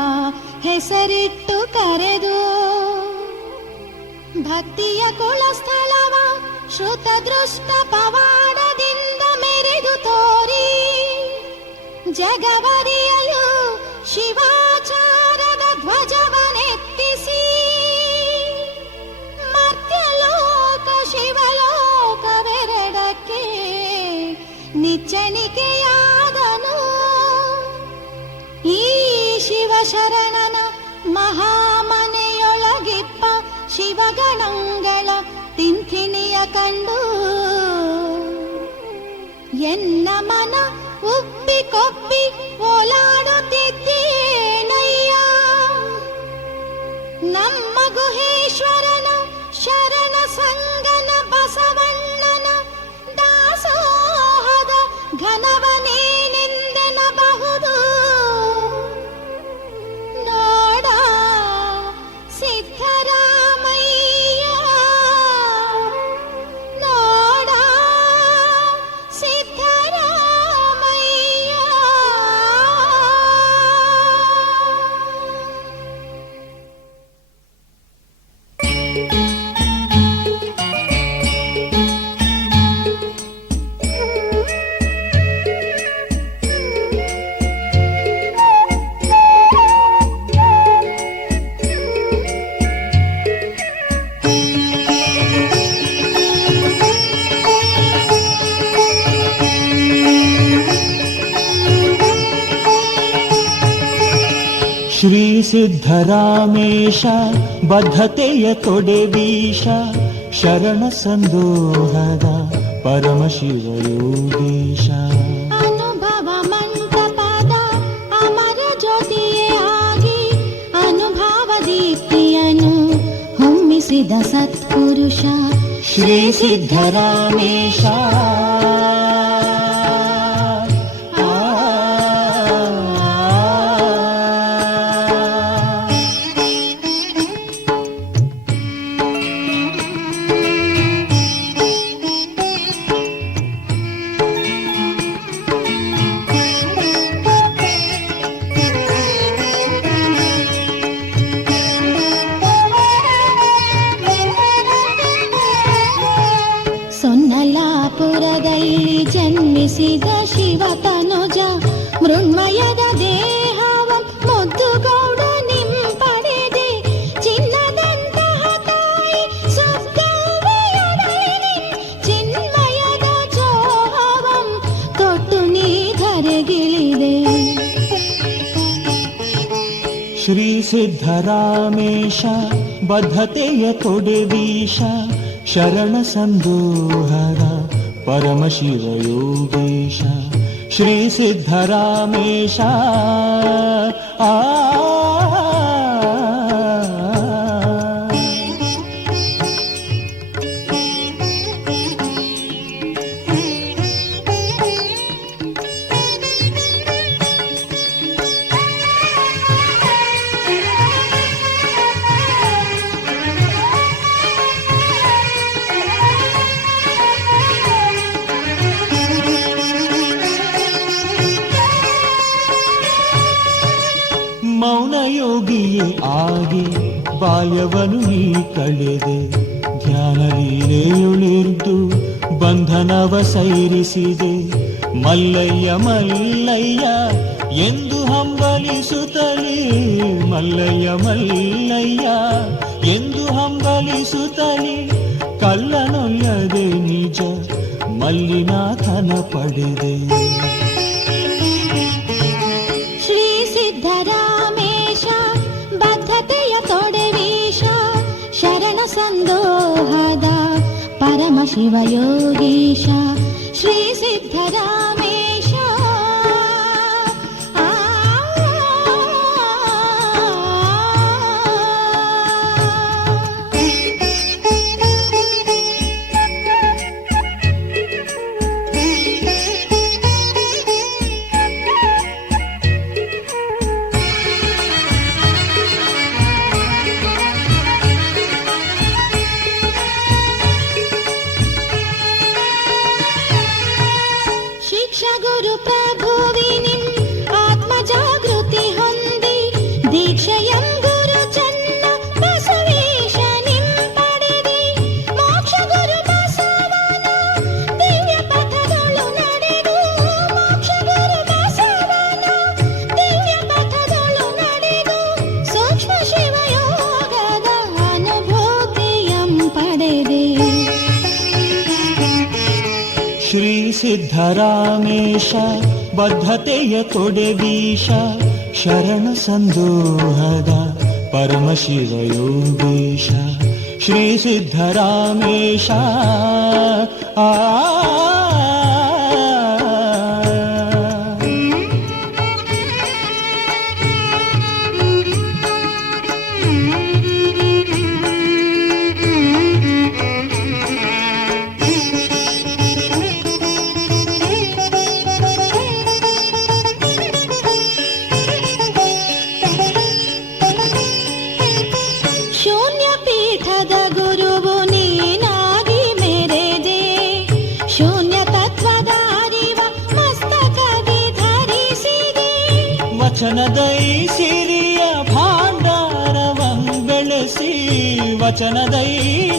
ಹೆಸರಿಟ್ಟು ಕರೆದು ಭಕ್ತಿಯ ಕುಲಸ್ಥಳವ ಶ್ರುತ ದೃಷ್ಟ ಪವಾಡದಿಂದ ಮೆರೆದು ತೋರಿ ಜಗವರಿಯಲು ಶಿವಾಚಾರದ ಧ್ವಜವನೆತ್ತಿಸಿ ಮರ್ತ್ಯಲೋಕ ಶಿವಲೋಕವೆರಡಕ್ಕೆ ನಿಚ್ಚಣಿಕೆಯಾದನು. ಈ ಶಿವಶರಣನ ಪಣಂಗಳ ತಿಂಥಿಣಿಯ ಕಂಡು ಎನ್ನ ಮನ ಉಪ್ಪಿ ಕೊಪ್ಪಿ ಓಲಾಡುತ್ತಿದ್ದೇನಯ್ಯ. ನಮ್ಮ ಗುಹೇಶ್ವರನ ಶರಣ ಸಂಗನ ಬಸವಣ್ಣನ ದಾಸೋಹದ ಘನವನೇನೆಂದೆನಬಹುದು. ನೋಡ ಸಿದ್ಧರಾಮಯ್ಯ, ನೋಡ ಸಿದ್ಧರಾಮಯ್ಯ. ಶ್ರೀ ಸಿದ್ಧರಾಮೇಶ ಬದ್ಧತೆಯ ತೊಡೆವೀಶ ಶರಣ ಸಂದೋಹದ ಪರಮಶಿವ ಯೋಗೀಶ. ಅನುಭವ ಮಂಟಪದ ಅಮರ ಜ್ಯೋತಿಯೇ ಆಗಿ ಅನುಭವ ದೀಪ್ತಿಯನ್ನು ಹೊಮ್ಮಿಸಿದ ಸತ್ಪುರುಷ ಶ್ರೀ ಸಿದ್ಧರಾಮೇಶ. ಸೊನ್ನಲಾಪುರದಲ್ಲಿ ಜನ್ಮಿಸಿದ ಶಿವತನುಜ ಮೃಣ್ಮಯದ ದೇಹವ ಮುದ್ದುಗೌಡ ನಿಂಪಡೆದೆ ಚಿನ್ನದಂತಹ ತಾಯಿ ಸುತ್ತವೆಯೊಡನೆ ಚಿನ್ಮಯದ ಜೋಹವಂ ತೊಟ್ಟು ನೀ ಧರೆಗಿಳಿದೆ. ಶ್ರೀ ಸಿದ್ಧರಾಮೇಶ ಬದ್ಧತೆಯ ತೊಡೆವೀಶ ಶರಣ ಸಂದೋಹದ ಪರಮಶಿವ ಯೋಗೀಶ. ಶ್ರೀ ಸಿದ್ಧರಾಮೇಶ. ಆ ಮೌನ ಯೋಗಿಯೇ ಆಗಿ ಬಾಲ್ಯವನ್ನು ನೀ ಕಳೆದೆ. ಧ್ಯಾನ ಲೀಲೆಯುಳಿರ್ದು ಬಂಧನವ ಸೈರಿಸಿದೆ. ಮಲ್ಲಯ್ಯ ಮಲ್ಲಯ್ಯ ಎಂದು ಹಂಬಲಿಸುತ್ತಲೇ, ಮಲ್ಲಯ್ಯ ಮಲ್ಲಯ್ಯ ಎಂದು ಹಂಬಲಿಸುತ್ತಲೇ ಕಲ್ಲನೊಲ್ಲದೆ ನಿಜ ಮಲ್ಲಿನಾಥನ ಪಡೆದೆ. ಶ್ರೀ ಸಿದ್ಧರಾಮೇಶ ಬದ್ಧತೆಯ ತೊಡೆವೀಶ ಶರಣ ಸಂದೋಹದ ಪರಮಶಿವ ಯೋಗೀಶ. ಶ್ರೀ ಸಿದ್ಧರಾಮೇಶ. ಗುರು ಪ್ರಭುವಿನಿಂ ಆತ್ಮ ಜಾಗೃತಿ ಹೊಂದಿ ದೀಕ್ಷೆಯಂ ಗುರು ಚನ್ನ ಬಸವೇಶ ನಿಂ ಪಡೆದಿ. ಮೋಕ್ಷ ಗುರು ಬಸವನ ದಿವ್ಯ ಪಥದೊಳು ನಡೆದು, ಮೋಕ್ಷ ಗುರು ಬಸವನ ದಿವ್ಯ ಪಥದೊಳು ನಡೆದು ಸೂಕ್ಷ್ಮ ಶಿವಯೋಗದ ಅನುಭೂತಿಯಂ ಪಡೆದೆ. ಶ್ರೀ ಸಿದ್ಧರಾಮೇಶ ಬದ್ಧತೆಯ ತೊಡೆವೀಶ ಶರಣ ಸಂದೋಹದ ಪರಮಶಿವ ಯೋಗೀಶ. ಶ್ರೀ ಸಿದ್ಧರಾಮೇಶ ಆ ಶೂನ್ಯ ಪೀಠದ ಗುರುವು ನೀನಾಗಿ ಮೆರೆದೆ, ಶೂನ್ಯ ತತ್ವದ ಅರಿವ ಮಸ್ತಕದಿ ಧರಿಸಿದೆ. ವಚನದೈ ಸಿರಿಯ ಭಾಂಡಾರವಂ ಬೆಳೆಸಿ, ವಚನದೈ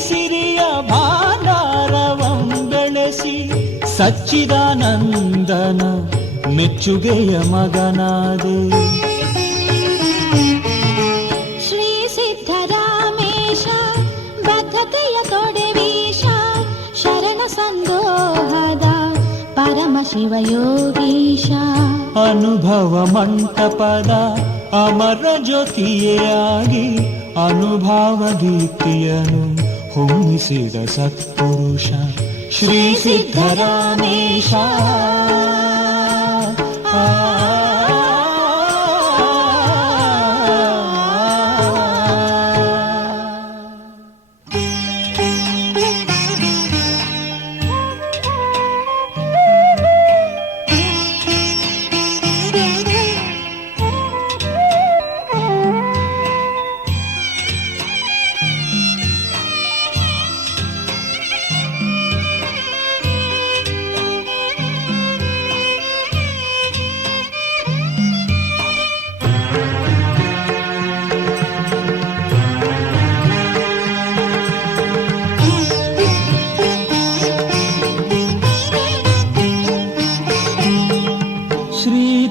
ಸಿರಿಯ ಭಾಂಡಾರವಂ ಬೆಳೆಸಿ, ಸಚ್ಚಿದಾನಂದನ ಮೆಚ್ಚುಗೆಯ ಮಗನಾದೆ. ಶ್ರೀ ಸಿದ್ಧರಾಮೇಶ ಬದ್ಧತೆಯ ತೊಡೆವೀಶ, ಶರಣ ಸಂದೋಹದ ಪರಮಶಿವ ಯೋಗೀಶ. ಅನುಭವ ಮಂಟಪದ ಅಮರ ಜ್ಯೋತಿಯೇ ಆಗಿ, ಅನುಭವ ದೀಪ್ತಿಯನು ಹೊಮ್ಮಿಸಿದ ಸತ್ಪುರುಷ ಶ್ರೀ ಸಿದ್ಧರಾಮೇಶ.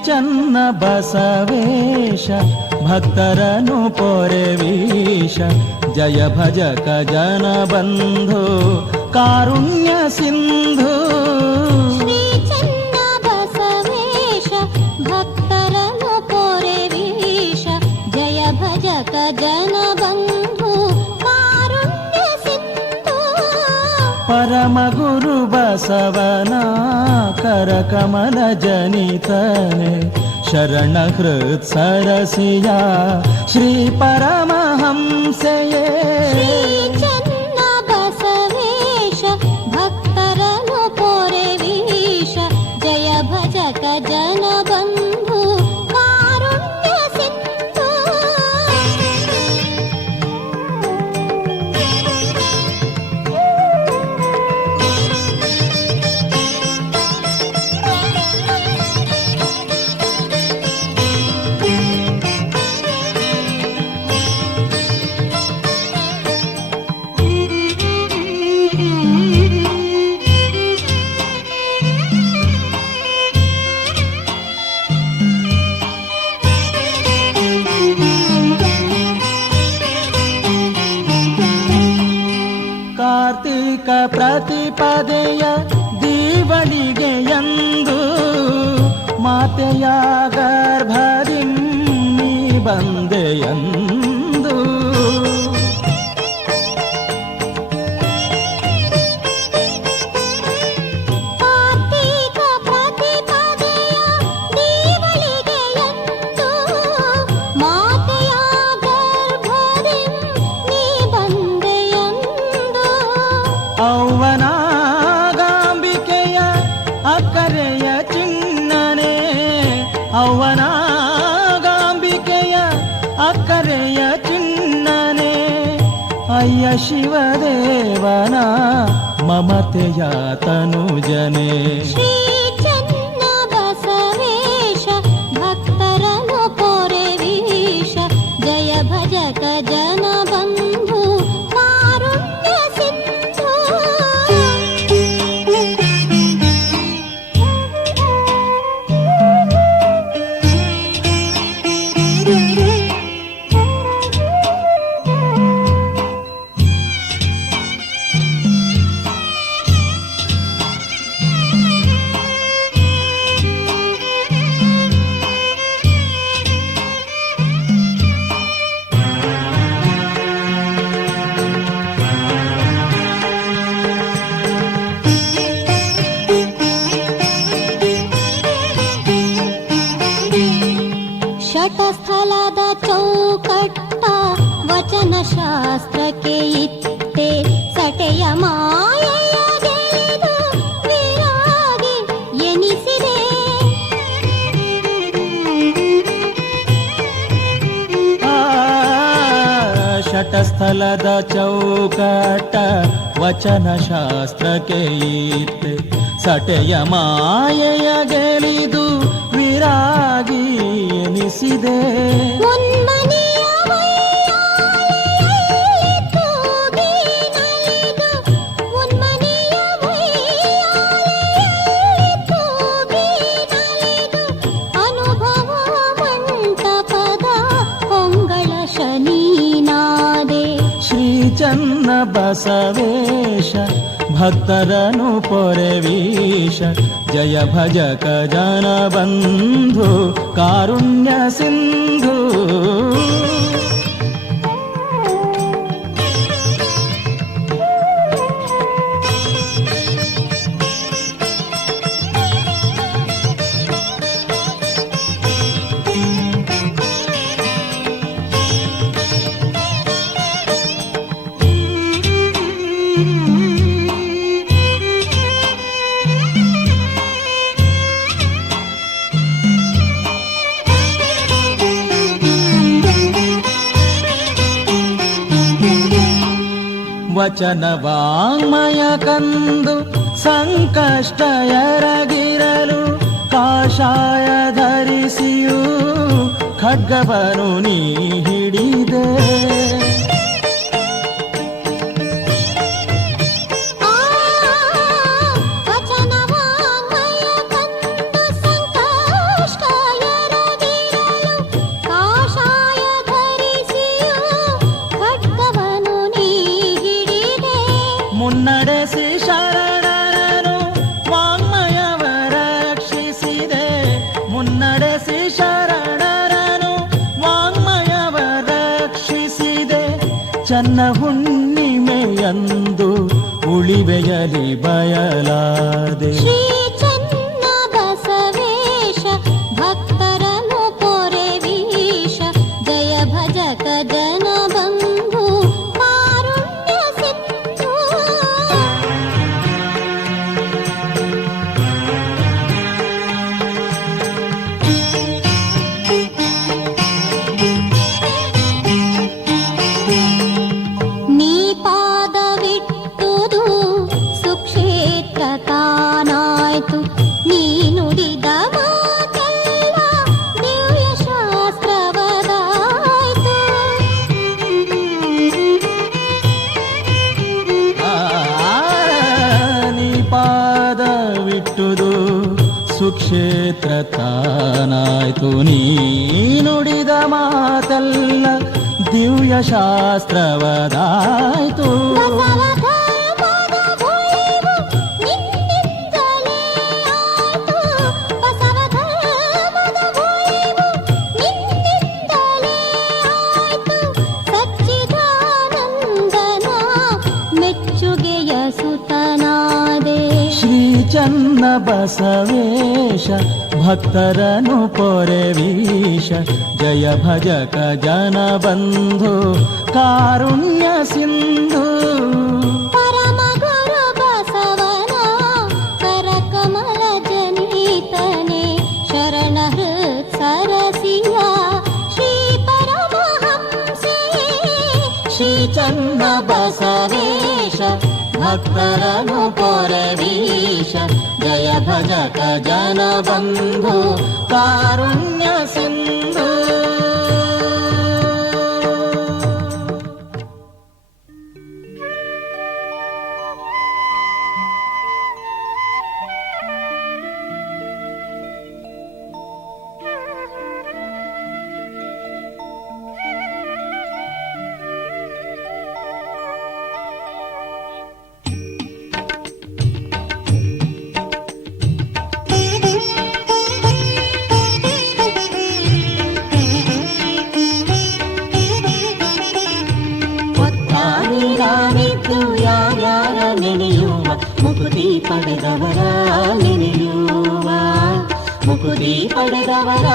ಚನ್ನ ಬಸವೇಶ ಭಕ್ತರನು ಪೊರೆವೀಶ, ಜಯ ಭಜಕ ಜನ ಬಂಧು ಕಾರುಣ್ಯ ಸಿಂಧು. ಶ್ರೀ ಚನ್ನ ಬಸವೇಶ ಭಕ್ತರನು ಪೊರೆವೀಶ, ಜಯ ಭಜಕ ಜನ ಬಂಧು ಕಾರುಣ್ಯ ಸಿಂಧು. ಪರಮ ಗುರು ಬಸವನ ಕರ ಕಮಲ ಜನಿತನೆ, ಶರಣ ಹೃತ್ ಸರಸಿಯ ಶ್ರೀ ಪರಮಹಂಸೆಯೇ. ಶ್ರೀ ಚನ್ನ ಬಸವೇಶ ಭಕ್ತರನು ಪೊರೆವೀಶ, ಜಯ ಭಜಕ ಜನ ಬಂಧು ಕಾರುಣ್ಯ ಸಿಂಧು. ಕಾರ್ತಿಕ ಪ್ರತಿಪದೆಯ ದೀವಳಿಗೆಯಂದು, ಮಾತೆಯ ಗರ್ಭದಿ ನೀ ಬಂದೆಯಂದು. ಕಾರ್ತಿಕ ಪ್ರತಿಪದೆಯ ದೀವಳಿಗೆಯಂದು, ಮಾತೆಯ ಗರ್ಭದಿ ನೀ ಬಂದೆಯಂದು. ಅವ್ವನಾಗಾಂಬಿಕೆಯ ಅಕ್ಕರೆಯ ಚಿನ್ನನೆ, ಅವ್ವನಾಗಾಂಬಿಕೆಯ ಅಕ್ಕರೆಯ ಚಿನ್ನನೆ, ಅಯ್ಯ ಶಿವದೇವನ ಮಮತೆಯ ತನುಜನೆ. ಶ್ರೀ ಚನ್ನ ಬಸವೇಶ ಭಕ್ತರನು ಪೊರೆವೀಶ, ಜಯ ಭಜಕ ಜನ ಬಂಧು ಕಾರುಣ್ಯ ಸಿಂಧು. ಬಲದ ಚೌಕಟ ವಚನ ಶಾಸ್ತ್ರಕ್ಕೆ ಇತ್ತೆ ಸಟೆಯ ಮಾಯೆಯ ಗೆಲಿದು ವಿರಾಗಿ ಎನಿಸಿದೆ ಮುನ್ಮನೆಯ ವೈಯಾಲೆಯಲ್ಲಿ ತೂಗಿ ನಲಿದು, ಮುನ್ಮನೆಯ ವೈಯಾಲೆಯಲ್ಲಿ ತೂಗಿ ನಲಿದು, ಅನುಭವ ಮಂಟಪದ ಹೊಂಗಳ ಶನೀನಾದೆ. ಶ್ರೀ ಚನ್ನ ಬಸವೇಶ ಭಕ್ತರನು ಪೊರೆವೀಶ ಜಯ ಭಜಕ ಜನ ಬಂಧು ಕಾರುಣ್ಯ ಸಿಂಧು ವಚನ ವಾಂಗ್ಮಯ ಕಂದು ಸಂಕಷ್ಟ ಎರಗಿರಲು ಕಾಷಾಯ ಧರಿಸಿಯೂ ಖಡ್ಗವನು ನೀ ಹಿಡಿದೆ ವಚನವಾಂಗ್ಮಯ ಕಂದು ಸಂಕಷ್ಟ ಎರಗಿರಲು ಕಾಷಾಯ ಧರಿಸಿಯೂ ಖಡ್ಗವನು ನೀ ಹಿಡಿದೆ. ಮುನ್ನಡೆಸಿ ಶರಣರನು ವಾಂಗ್ಮಯವ ರಕ್ಷಿಸಿದೆ ಮುನ್ನಡೆಸಿ ಶರಣರನು ವಾಂಗ್ಮಯವ ರಕ್ಷಿಸಿದೆ ಚನ್ನ ಹುಣ್ಣಿಮೆಯಂದು ಉಳಿವೆಯಲಿ ಬಯಲಾದೆ ಶ್ರೀ ಚನ್ನ ಬಸವೇಶ ಭಕ್ತರನು ಪೊರೆವೀಶ ಜಯ ಭಜಕ ಜನ ಬಂಧು ಕಾರುಣ್ಯ ಸಿಂಧು. ನೀ ಪಾದವಿಟ್ಟುದು ಸುಕ್ಷೇತ್ರ ತಾನಾಯ್ತು, ನೀ ನುಡಿದ ಮಾತೆಲ್ಲ ದಿವ್ಯ ಶಾಸ್ತ್ರವದಾಯ್ತು. ನೀ ಪಾದವಿಟ್ಟುದು ಸುಕ್ಷೇತ್ರ ತಾನಾಯ್ತು ನೀ ನುಡಿದ ಮಾತಲ್ಲ ದಿವ್ಯ ಶಾಸ್ತ್ರವದಾಯ್ತು ಬಸವ ಧರ್ಮದ ಉಳಿವು ನಿನ್ನಿಂದಲೇ ಆಯ್ತು, ಬಸವ ಧರ್ಮದ ಉಳಿವು ನಿನ್ನಿಂದಲೇ ಆಯ್ತು. ಸಚ್ಚಿದಾನಂದನ ಮೆಚ್ಚುಗೆಯ ಸುತನಾದೆ. ಶ್ರೀ ಚನ್ನ ಬಸವೇಶ ಭಕ್ತರನು ಪೊರೆವೀಶ ಜಯ ಭಜಕ ಜನ ಬಂಧು ಕಾರುಣ್ಯ ಸಿಂಧು ಪರಮ ಗುರು ಬಸವನ ಕರಕಮಲ ಜನಿತನೆ ಶರಣ ಹೃತ್ ಸರಸಿಯ ಶ್ರೀ ಪರಮಹಂಸೆ. ಶ್ರೀ ಚನ್ನ ಬಸವೇಶ ಭಕ್ತರನು ಪೊರೆವೀಶ ಜಯ ಭಜಕ ಜನ ಬಂಧು ಕಾರುಣ್ಯ ಸಿಂಧು ಮುಕುತಿ ಪಡೆದವರ ನೆನೆಯುವ ಮುಕುತಿ ಪಡೆದವರ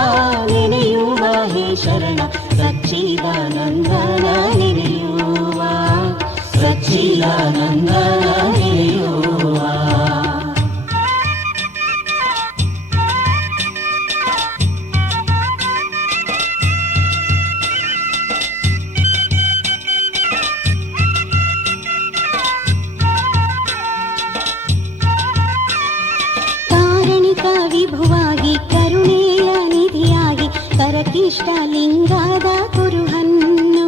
ನೆನೆಯುವ ಹೇ ಶರಣ ಸಚ್ಚಿದಾನಂದನ ನೆನೆಯುವ ಸಚ್ಚಿದಾನಂದನ ನೆನೆಯುವ ಪ್ರಭುವಾಗಿ ಕರುಣೆಯ ನಿಧಿಯಾಗಿ ಕರಕಿಷ್ಟ ಲಿಂಗದ ಕುರುಹನ್ನು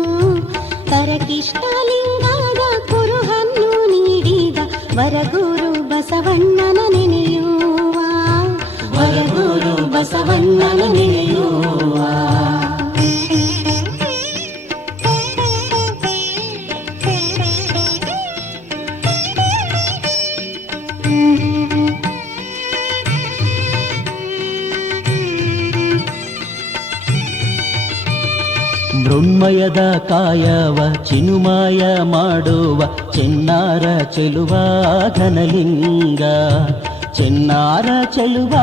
ಕರಕಿಷ್ಟ ಲಿಂಗದ ಕುರುಹನ್ನು ನೀಡಿದ ವರಗುರು ಬಸವಣ್ಣನ ನೆನೆಯುವ ವರಗುರು ಬಸವಣ್ಣನ ನೆನೆಯುವ ಮೃಣ್ಮಯದ ಕಾಯವ ಚಿನುಮಯ ಮಾಡುವ ಚಿನ್ನಾರ ಚೆಲುವ ಘನಲಿಂಗ ಚಿನ್ನಾರ ಚೆಲುವ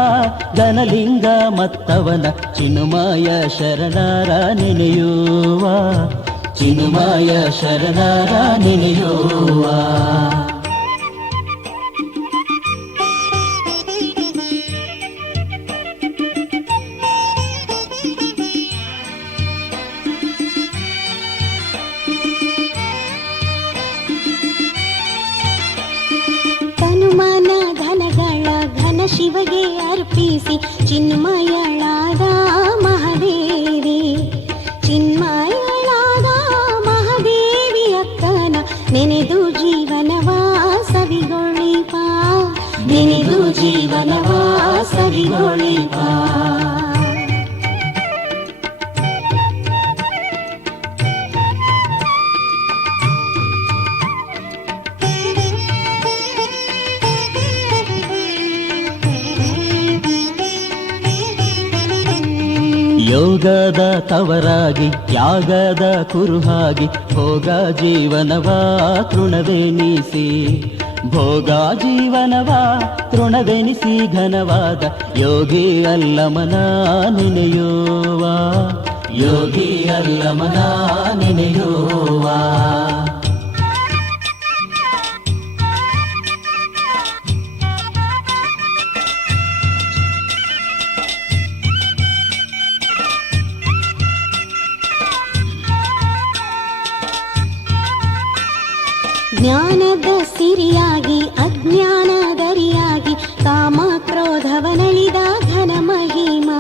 ಘನಲಿಂಗ ಮತ್ತವನ ಚಿನುಮಯ ಶರಣರ ನೆನೆಯುವ ಚಿನುಮಯ ಶರಣರ ನೆನೆಯುವ ತನುಮನ ಧನಗಳ ಘನ ಶಿವಗೆ ಅರ್ಪಿಸಿ ಚಿನ್ಮಯಳಾದ ಮಹಾದೇವಿ ಚಿನ್ಮಯಳಾದ ಮಹಾದೇವಿ ಅಕ್ಕನ ನೆನೆದು ಜೀವನವ ಸವಿಗೊಳಿಪ ನೆನೆದು ಜೀವನವ ಸವಿಗೊಳಿಪ ಯೋಗದ ತವರಾಗಿ ತ್ಯಾಗದ ಕುರುಹಾಗಿ ಭೋಗ ಜೀವನವ ತೃಣವೆನಿಸಿ ಭೋಗ ಜೀವನವ ತೃಣವೆನಿಸಿ ಘನವಾದ ಯೋಗಿ ಅಲ್ಲಮನ ನೆನೆಯುವ ಯೋಗಿ ಅಲ್ಲಮನ ನೆನೆಯುವ ಜ್ಞಾನದ ಸಿರಿಯಾಗಿ ಅಜ್ಞಾನದರಿಯಾಗಿ ಕಾಮ ಕ್ರೋಧವನಳಿದ ಘನ ಮಹಿಮಾ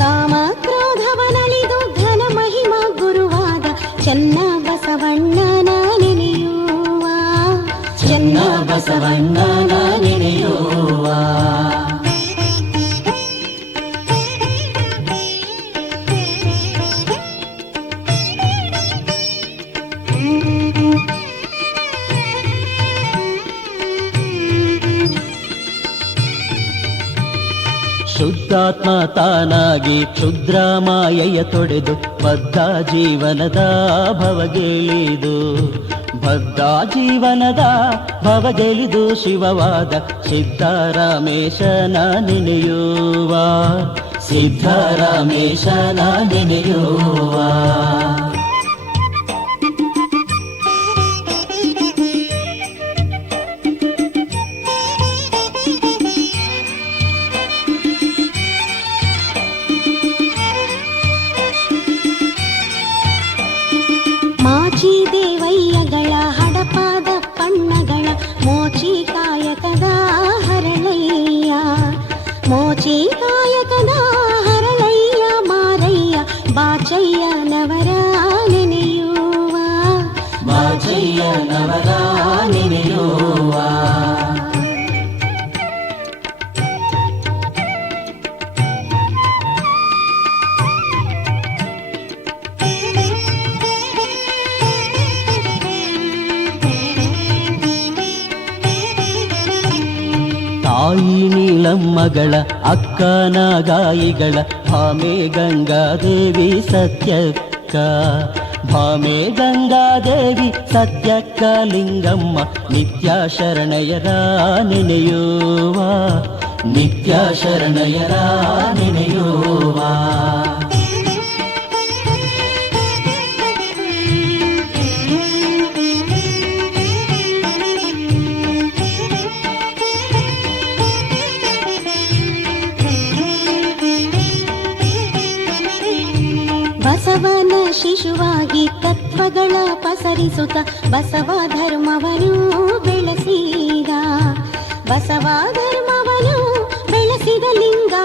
ಕಾಮ ಕ್ರೋಧವನಳಿದು ಘನ ಮಹಿಮಾ ಗುರುವಾದ ಚೆನ್ನ ಬಸವಣ್ಣನ ನೆನೆಯುವ ಚೆನ್ನ ಬಸವಣ್ಣನ ನೆನೆಯುವ ಶುದ್ಧಾತ್ಮ ತಾನಾಗಿ ಕ್ಷುದ್ರ ಮಾಯೆಯ ತೊಡೆದು ಬದ್ಧ ಜೀವನದ ಭವಗೆಳಿದು ಬದ್ಧ ಜೀವನದ ಭವಗೆಳಿದು ಶಿವವಾದ ಸಿದ್ಧರಾಮೇಶನ ನೆನೆಯುವ ಸಿದ್ಧರಾಮೇಶನ ನೆನೆಯುವ ಮಾಚಿ ದೇವಯ್ಯಗಳ ಹಡಪಾದ ಪಣ್ಣಗಳ ಮೋಚಿ ಕಾಯಕದ ಹರಳಯ್ಯ ಮೋಚಿ ಕಾಯಕದ ಹರಳಯ್ಯ ಮಾರಯ್ಯ ಬಾಚಯ್ಯನವರ ನೆನೆಯುವ ಬಾಚಯ್ಯನವರ ನೆನೆಯುವ ತಾಯಿ ನೀಲಮ್ಮಗಳ ಅಕ್ಕನ ಗಾಯಿಗಳ ಭಾಮೆ ಗಂಗಾದೇವಿ ಸತ್ಯಕ್ಕ ಭಾಮೆ ಗಂಗಾದೇವಿ ಸತ್ಯಕ್ಕ ಲಿಂಗಮ್ಮ ನಿತ್ಯ ಶರಣಯರ ನೆನೆಯುವ ನಿತ್ಯ ಶರಣಯರ ನೆನೆಯುವ ಬಸವನ ಶಿಶುವಾಗಿ ತತ್ವಗಳ ಪಸರಿಸುತ್ತ ಬಸವ ಧರ್ಮವನ್ನು ಬೆಳೆಸಿದ ಬಸವ ಧರ್ಮವನ್ನು ಬೆಳೆಸಿದ ಲಿಂಗ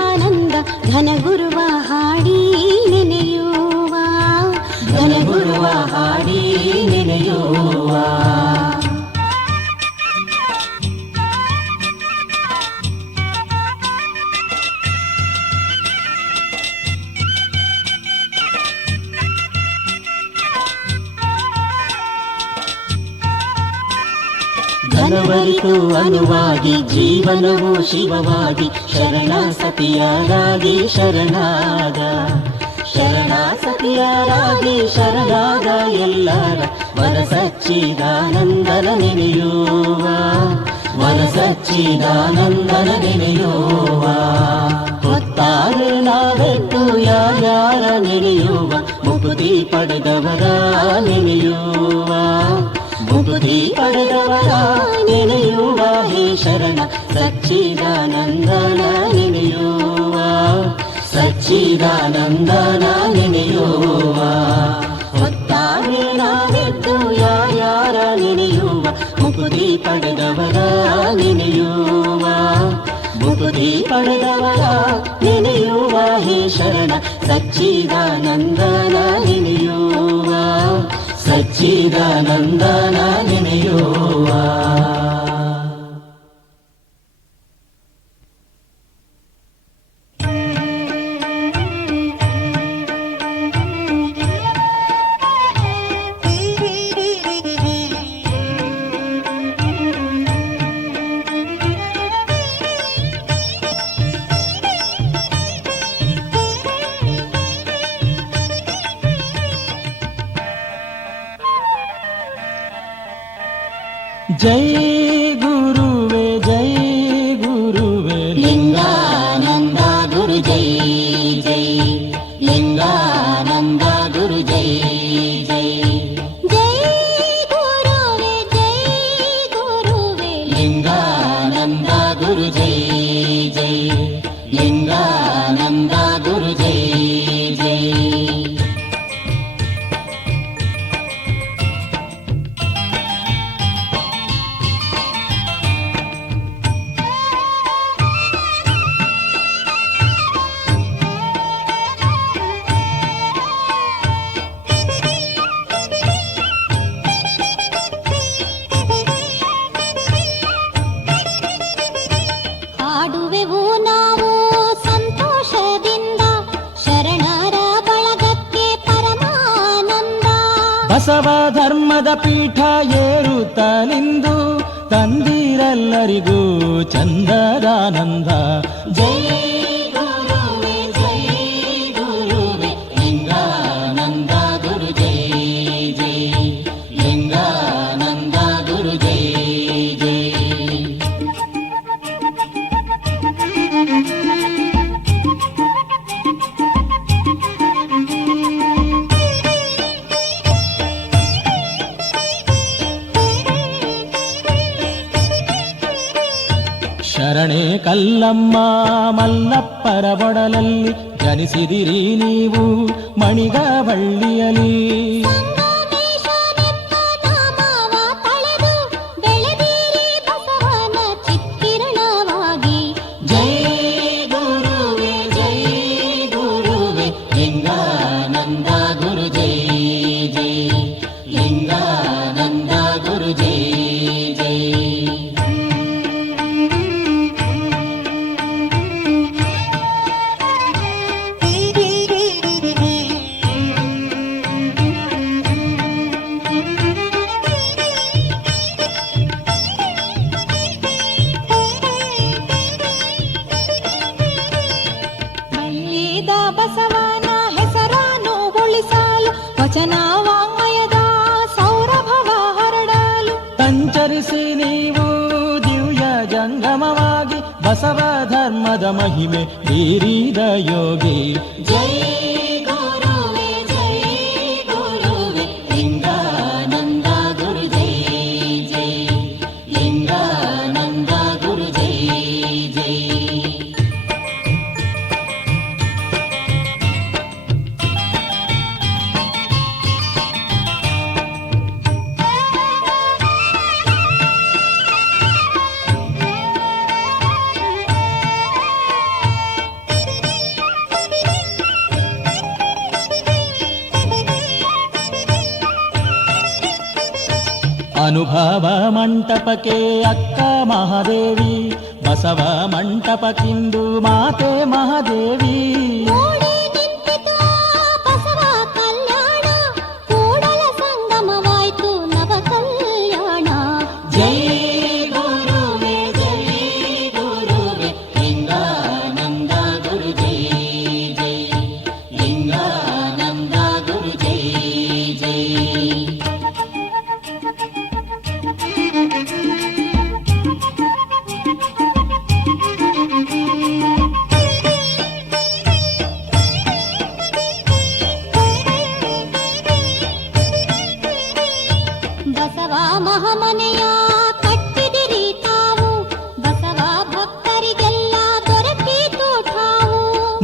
ಘನವರಿತು ಅನುವಾಗಿ ಜೀವನವು ಶಿವವಾಗಿ ಶರಣ ಸತಿಯರಾಗಿ ಶರಣಾದ ಶರಣ ಸತಿಯರಾಗಿ ಶರಣಾದ ಎಲ್ಲರ ವರಸಚ್ಚಿದಾನಂದನ ನೆನೆಯುವ ವರಸಚ್ಚಿದಾನಂದನ ನೆನೆಯುವ ಹೊತ್ತಾರೆ ನಾವೆಟ್ಟು ಯಾರ್ಯಾರ ನೆನೆಯುವ ಮುಕುತಿ ಪಡೆದವರ ನೆನೆಯುವ ಮುಕುತಿ ಪಡೆದವರ ನೆನೆಯುವ ಹೇ ಶರಣ ಸಚ್ಚಿದಾನಂದನ ನೆನೆಯುವ ಸಚ್ಚಿದಾನಂದನ ನೆನೆಯುವ ಹೊತ್ತಾರೆ ನಾವೆದ್ದು ಯಾರ್ಯಾರ ನೆನೆಯುವ ಮುಕುತಿ ಪಡೆದವರ ನೆನೆಯುವ ಮುಕುತಿ ಪಡೆದವರ ನೆನೆಯುವ ಹೇ ಶರಣ ಸಚ್ಚಿದಾನಂದನ ನೆನೆಯುವ ಸಚ್ಚಿದಾನಂದನ ನೆನೆಯುವ. ಜೈ ಗುರುವೆ ಜೈ ಗುರುವೆ ಲಿಂಗಾನಂದ ಗುರು ಜೈ ಜೈ ಲಿಂಗಾನಂದ ಗುರು ಜೈ ಜೈ ಜೈ ಗುರುವೆ ಜೈ ಗುರುವೆ ಲಿಂಗಾನಂದ ಗುರು ಜೈ ಜೈ ಲಿಂಗಾನಂದ ಗುರು ಜೈ ಜೈ ಹಾಡುವೆವು ನಾವು ಸಂತೋಷದಿಂದ ಶರಣರ ಬಳಗಕ್ಕೆ ಪರಮಾನಂದ ಬಸವ ಧರ್ಮದ ಪೀಠ ಏರುತ್ತಲಿಂದು ತಂದಿರೆಲ್ಲರಿಗೂ ಚಂದದಾನಂದ. ಜೈ ಗುರುವೆ ಲಿಂಗಾನಂದ ಗುರು ಜೈ ಜೈ ಲಿಂಗಾನಂದ ಗುರು ಜೈ ಜೈ ಶರಣೆ ಕಲ್ಲಮ್ಮ ಮಲ್ಲಪ್ಪರ ಒಡಲಲ್ಲಿ ಜನಿಸಿದಿರಿ ನೀವು ಮಣಿಗವಳ್ಳಿಯಲಿ. ಸಂಗಮೇಶನೆಂಬ ನಾಮವ ತಳೆದು ಬೆಳೆದಿರಿ ಬಸವನ ಚಿತ್ಕಿರಣವಾಗಿ. ಜೈ ಗುರುವೆ ಲಿಂಗಾನಂದ ಗುರು ಜೈ ಜೈ ಲಿಂಗಾನಂದ ಗುರು ಜೈ ಜೈ ಬಲ್ಲಿದ ಬಸವನ ಹೆಸರನ್ನು ಉಳಿಸಲು ವಚನ ವಾಂಗ್ಮಯದ ಸೌರಭವ ಹರಡಲು ಸಂಚರಿಸಿ ನೀವು ದಿವ್ಯ ಜಂಗಮವಾಗಿ ಬಸವ ಧರ್ಮದ ಮಹಿಮೆ ಬೀರಿದ ಯೋಗಿ. ಜೈ ಗುರುವೆ ಲಿಂಗಾನಂದ ಗುರು ಜೈ ಜೈ ಲಿಂಗಾನಂದ ಗುರು ಜೈ ಜೈ ಅನುಭವ ಮಂಟಪಕ್ಕೆ ಅಕ್ಕ ಮಹಾದೇವಿ, ಬಸವ ಮಂಟಪಕ್ಕಿಂದು ಮಾತೆ ಮಹಾದೇವಿ. ನೋಡಿ ನಿಂತಿತು ಬಸವ ಕಲ್ಯಾಣ, ಕೂಡಲ ಸಂಗಮವಾಯ್ತು ನವ ಕಲ್ಯಾಣ. ಜೈ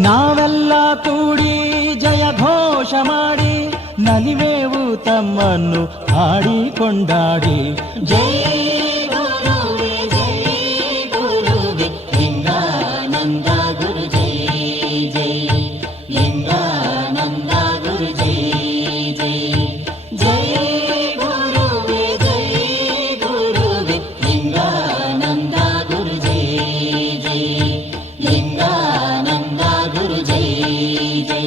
ನಾವೆಲ್ಲ ಕೂಡಿ ಜಯ ಘೋಷ ಮಾಡಿ ನಲಿವೆವು ತಮ್ಮನ್ನು ಹಾಡಿ ಕೊಂಡಾಡಿ. ಜೈ ಗುರುವೇ ಜೈ ಗುರುವೇ ಲಿಂಗಾನಂದ ಗುರು ಜೈ ಜೈ ಲಿಂಗಾನಂದ ಗುರು ಜೈ ಜೈ ಜೈ ಗುರುವೇ ಜೈ ಗುರುವೇ ಲಿಂಗಾನಂದ ಗುರು ಜೈ ಜೈ ಲಿಂಗಾನಂದ ಗುರು ಜೈ ಜೈ.